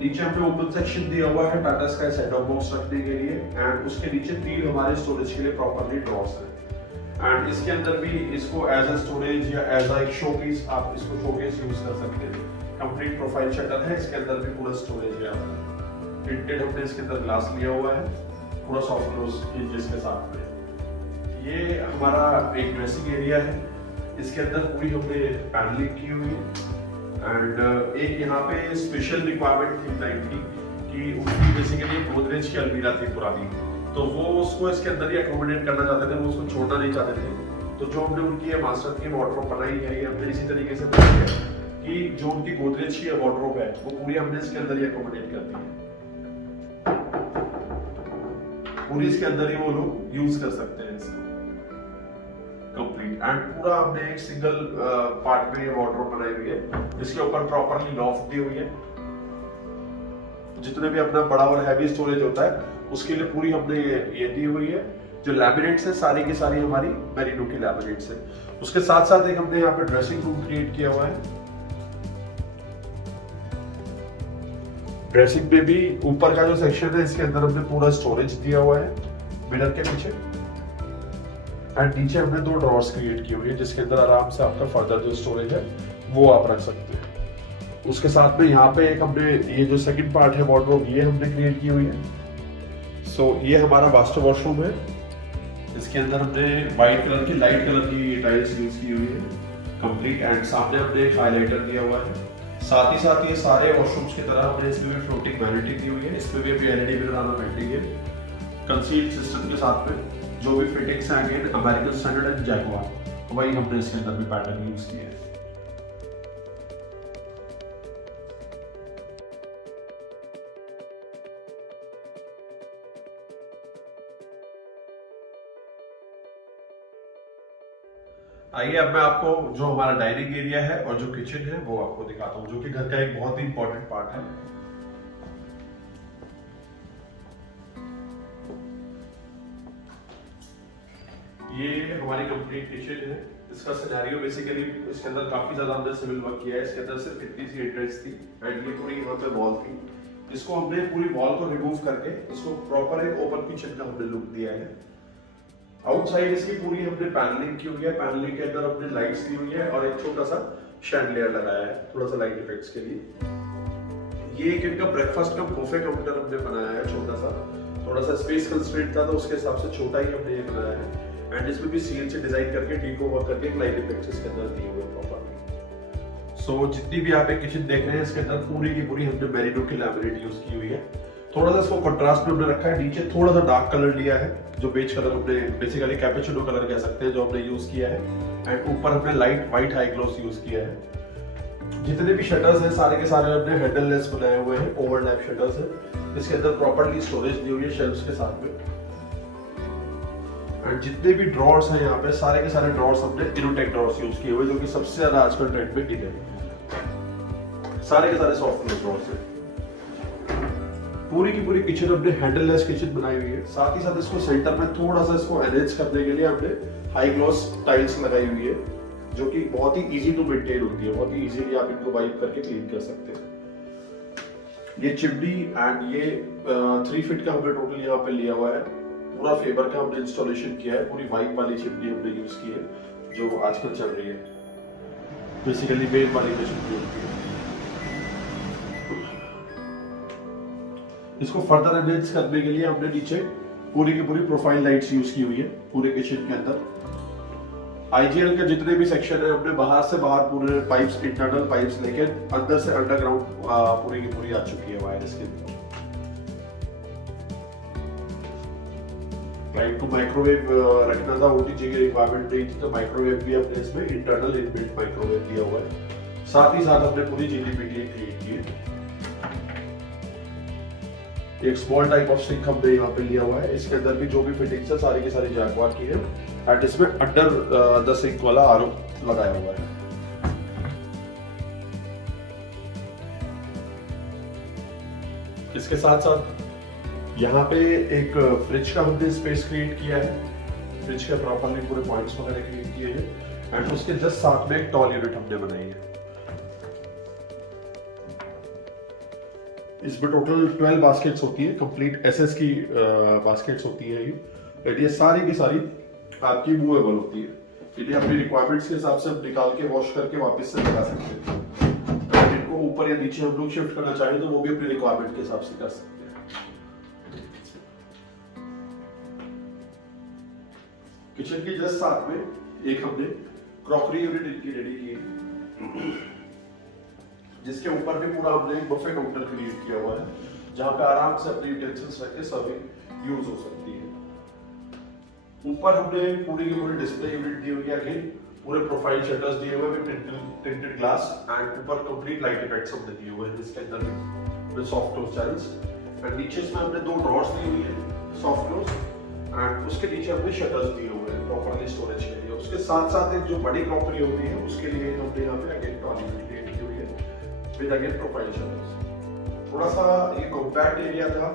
नीचे हमने ओपन सेक्शन दिया हुआ है Tata sky set top box रखने के लिए। एंड उसके नीचे 3 हमारे स्टोरेज के लिए प्रॉपर्ली ड्रॉर्स हैं। एंड इसके अंदर भी इसको एज अ स्टोरेज या एज अ एक शोपीस आप इसको शोकेस यूज कर सकते हैं। कंप्लीट प्रोफाइल शटर है, इसके अंदर भी पूरा स्टोरेज है। प्रिंटेड हमने इसके अंदर ग्लास लिया हुआ है, पूरा सॉफ्ट क्लोज हिंजेस के साथ में। ये हमारा एक ड्रेसिंग एरिया है, इसके अंदर पूरी हमने पैनलिंग की हुई है। एंड एक यहाँ पे स्पेशल रिक्वायरमेंट थी क्लाइंट की कि उनकी बेसिकली गोदरेज की अलमीरा थी पुरानी, तो वो उसको इसके अंदर ही अकोमोडेट करना चाहते थे, वो उसको छोड़ना नहीं चाहते थे। तो जो हमने उनकी ये मास्टर की वार्डरोब बनाई है, ये हमने इसी तरीके से बनाई है कि जो उनकी गोदरेज की वार्डरोब है वो पूरी हमने इसके अंदर ही अकोमोडेट कर दी है। पूरी इसके अंदर ही वो लोग यूज कर सकते हैं इसको कंप्लीट। एंड पूरा हमने एक सिंगल पार्ट में ये वार्डरोब बनाई हुई है, जिसके ऊपर प्रॉपर्ली लॉफ्ट दी हुई है। जितने भी अपना बड़ा और हैवी स्टोरेज होता है उसके लिए पूरी हमने ये दी हुई है। जो लैमिनेट्स है सारी की सारी हमारी मेरिनो की लैमिनेट्स है। उसके साथ साथ एक हमने यहाँ पे ड्रेसिंग रूम क्रिएट किया हुआ है। ड्रेसिंग में भी ऊपर का जो सेक्शन है इसके अंदर हमने पूरा स्टोरेज दिया हुआ है मिरर के पीछे। एंड नीचे हमने 2 ड्रॉर्स क्रिएट की हुई है, जिसके अंदर आराम से आपका फर्दर जो स्टोरेज है वो आप रख सकते हैं। उसके साथ में यहाँ पे एक हमने ये जो सेकंड पार्ट है वार्डरोब, ये हमने क्रिएट की हुई है। सो ये हमारा मास्टर वॉशरूम है। इसके अंदर हमने व्हाइट कलर की लाइट कलर की टाइल्स यूज की हुई है कंप्लीट। एंड सामने हमने एक हाइलाइटर दिया हुआ है। साथ ही साथ ये सारे वॉशरूम्स की तरह हमने इसमें भी फ्लोटिंग वैनिटी दी हुई है। इसमें भी अभी एलईडी मिरर आना पेंडिंग है। कंसील्ड सिस्टम के साथ में जो भी फिटिंग्स हैं again American standard and Jaguar, वही हमने इसके अंदर भी पैटर्न यूज किया है। आइए अब मैं आपको जो हमारा डाइनिंग एरिया है और जो किचन है वो आपको दिखाता हूँ, जो कि घर का एक बहुत ही इंपॉर्टेंट पार्ट है। ये हमारी कंप्लीट किचन है। इसका सिनेरियो बेसिकली इसके अंदर काफी ज्यादा हमने सिविल वर्क किया है। इसके अंदर सिर्फ इतनी सी एंट्रेंस थी एंड ये पूरी यहाँ पे वॉल थी। इसको हमने पूरी वॉल को रिमूव करके इसको प्रॉपर एक ओपन किचन का हमने लुक दिया है। आउटसाइड इसकी पूरी हमने पैनलिंग की हुई है। पैनलिंग के अंदर हमने लाइट्स दी हुई है और एक छोटा सा शैंडलियर लगाया है थोड़ा सा लाइट इफेक्ट्स के लिए। ये एक इनका ब्रेकफास्ट का बुफे काउंटर हमने बनाया है छोटा सा, थोड़ा सा स्पेस कंस्ट्रेंट था तो उसके हिसाब से छोटा ही हमने ये बनाया है। एंड इसमें भी सील से डिजाइन करके डीको वर्क करके लाइट इफेक्ट्स इसके अंदर दिए हुए प्रॉपर्ली। सो जितनी भी आप एक किचन देख रहे हैं इसके अंदर पूरी की पूरी हमने मेरिनो की लैमिनेट यूज की हुई है। थोड़ा सा इसको कंट्रास्ट में हमने रखा है। नीचे थोड़ा सा डार्क कलर लिया है, जो बेज कलर हमने बेसिकली कैपेचिनो कलर कह सकते हैं जो हमने यूज किया है। एंड ऊपर हमने light white high gloss use किया है। जितने भी शटर्स हैं सारे के सारे हमने हैंडललेस बनाए हुए हैं, ओवरलैप शटर्स हैं। इसके अंदर प्रॉपर्ली स्टोरेज दी हुई है शेल्फ्स के साथ में। एंड जितने भी ड्रॉर्स हैं यहाँ पे सारे के सारे ड्रॉर्स हमने इनोटेक ड्रॉर्स यूज किए हुए, जो कि सबसे ज्यादा आजकल ट्रेंड में इन है। सारे के सारे सॉफ्ट क्लोज ड्रॉर्स हैं। पूरी की पूरी किचन हमने हैंडललेस किचन बनाई हुई है। साथ ही साथ इसको सेंटर में थोड़ा सा इसको एनहेंस करने के लिए हमने हाई ग्लॉस टाइल्स लगाई हुई है, जो कि बहुत ही इजी टू मेंटेन होती है। बहुत ही इजीली आप इनको वाइप करके क्लीन कर सकते हैं। ये चिमनी एंड ये 3 फीट का हमने टोटल यहाँ पे लिया हुआ है। पूरा फेबर का हमने इंस्टॉलेशन किया है। पूरी वाइप वाली चिमनी हमने यूज की है जो आजकल चल रही है, बेसिकली मेन वाली चिमनी होती है। इसको फर्दर एनहेंस करने के लिए हमने नीचे पूरी की पूरी प्रोफाइल लाइट्स यूज की हुई है पूरे किचन के अंदर। आईजीएल के जितने भी सेक्शन है हमने बाहर से बाहर पूरे पाइप्स, इंटरनल पाइप्स लेके अंदर से अंडरग्राउंड पूरी की पूरी आ चुकी है वायर इसके अंदर। क्लाइंट को माइक्रोवेव रखना था, ओटीजी की रिक्वायरमेंट नहीं थी, तो माइक्रोवेव भी हमने इसमें इंटरनल इनबिल्ट माइक्रोवेव दिया हुआ है। साथ ही साथ हमने पूरी जीडीपीटी क्रिएट की है। एक स्मॉल टाइप ऑफ सिंक हमने यहाँ पे लिया हुआ है। इसके अंदर भी जो भी फिटिंग्स है सारी की सारी जैगवार की है एंड इसमें अंडर द सिंक वाला आरओ लगाया हुआ है। इसके साथ साथ यहाँ पे एक फ्रिज का हमने स्पेस क्रिएट किया है। फ्रिज के प्रॉपरली पूरे पॉइंट्स वगैरह क्रिएट किए हैं एंड उसके जस्ट साथ में एक टॉल यूनिट हमने बनाई है। इसमें टोटल 12 बास्केट्स होती है, कंप्लीट एसएस की बास्केट्स होती है ये सारी की सारी आपकी मूवेबल होती है। इन्हें अपनी रिक्वायरमेंट्स के हिसाब से हम निकाल के वॉश करके वापस से लगा सकते हैं। इनको ऊपर या नीचे हम लोग शिफ्ट करना चाहें तो वो भी अपनी रिक्वायरमेंट के हिसाब से कर सकते हैं। किचन के जस्ट साथ में एक हमने क्रॉकरी यूनिट इनकी रेडी की है, जिसके ऊपर भी पूरा हमने एक बफे काउंटर क्रिएट किया हुआ है, जहां पे आराम से अपनी यूटेंसिल्स रख के सर्विंग यूज हो सकती है। ऊपर हमने पूरी की पूरी डिस्प्ले यूनिट दी हुई है, अगेन पूरे प्रोफाइल शटर्स दिए हुए हैं, टिंटेड ग्लास एंड ऊपर कंप्लीट लाइट इफेक्ट्स हमने दिए हुए हैं जिसके अंदर में सॉफ्ट क्लोज चैनल्स एंड नीचे इसमें हमने 2 ड्रॉर्स दी हुई है सॉफ्ट क्लोज एंड उसके नीचे हमने शटर्स दिए हुए हैं प्रॉपर्ली स्टोरेज के लिए। उसके साथ साथ एक जो बड़ी क्रॉकरी होती है उसके लिए हमने यहाँ पे अगेन ट्रॉली क्रिएट की हुई है विद अगेन प्रोफाइल शटर्स। थोड़ा सा ये कॉम्पैक्ट एरिया था,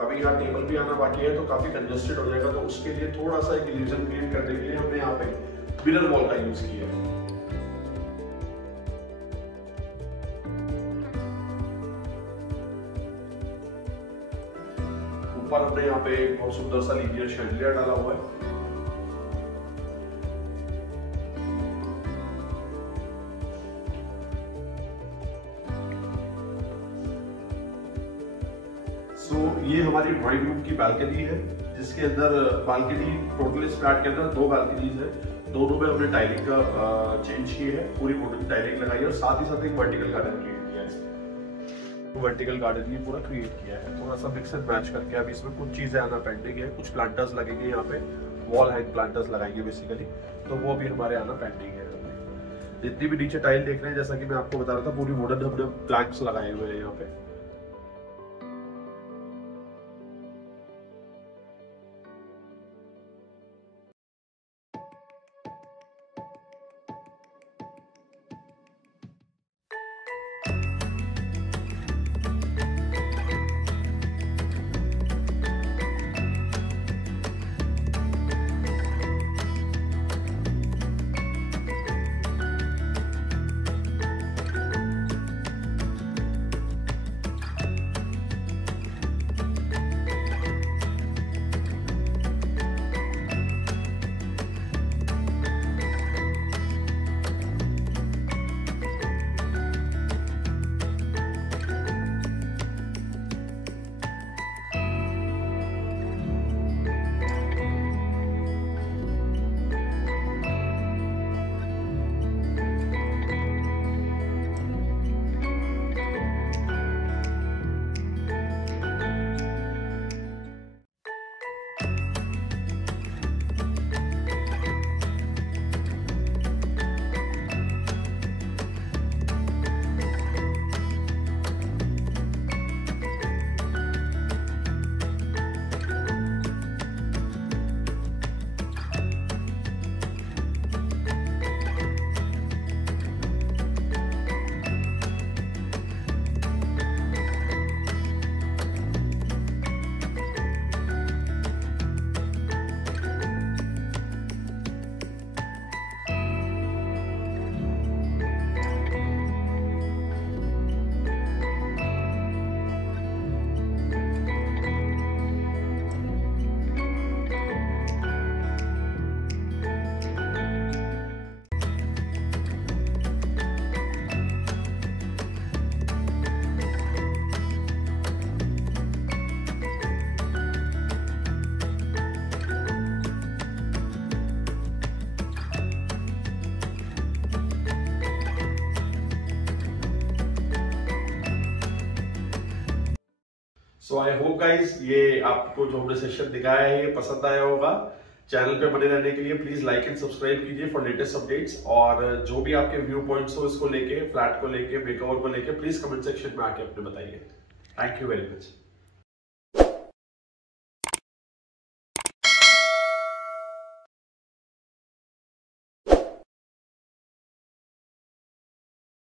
अभी यहाँ टेबल भी आना बाकी है तो काफी कंजेस्टेड हो जाएगा, तो उसके लिए थोड़ा सा एक इल्यूजन क्रिएट करने के लिए हमने यहाँ पे मिरर वॉल का यूज किया है। ऊपर हमने यहाँ पे एक बहुत सुंदर सा लीनियर शैंडलियर डाला हुआ है। ये हमारी ड्राइंग रूम की बालकनी है, जिसके अंदर बालकनी टोटल इस फ्लैट के अंदर 2 बालकनीज है, दोनों में हमने टाइलिंग का चेंज की है, पूरी वुडन टाइलिंग लगाई है और साथ ही साथ एक वर्टिकल गार्डन क्रिएट किया है। वर्टिकल गार्डन भी पूरा क्रिएट किया है, थोड़ा सा मिक्स एंड मैच करके। अभी इसमें कुछ चीजें आना पेंडिंग है, कुछ प्लांटर्स लगेंगे यहाँ पे, वॉल हैंग प्लांटर्स लगाएंगे बेसिकली, तो वो भी हमारे आना पेंडिंग है। जितनी भी नीचे टाइल देख रहे हैं, जैसा कि मैं आपको बता रहा था, पूरी वुडन हमने प्लैंक्स लगाए हुए हैं यहाँ पे। सो आई होप गाइस ये आपको जो हमने सेशन दिखाया है ये पसंद आया होगा। चैनल पे बने रहने के लिए प्लीज लाइक एंड सब्सक्राइब कीजिए फॉर लेटेस्ट अपडेट्स। और जो भी आपके व्यू पॉइंट्स हो इसको लेके, फ्लैट को लेके, मेकओवर को लेके, प्लीज कमेंट सेक्शन में आके अपने बताइए। Thank you very much.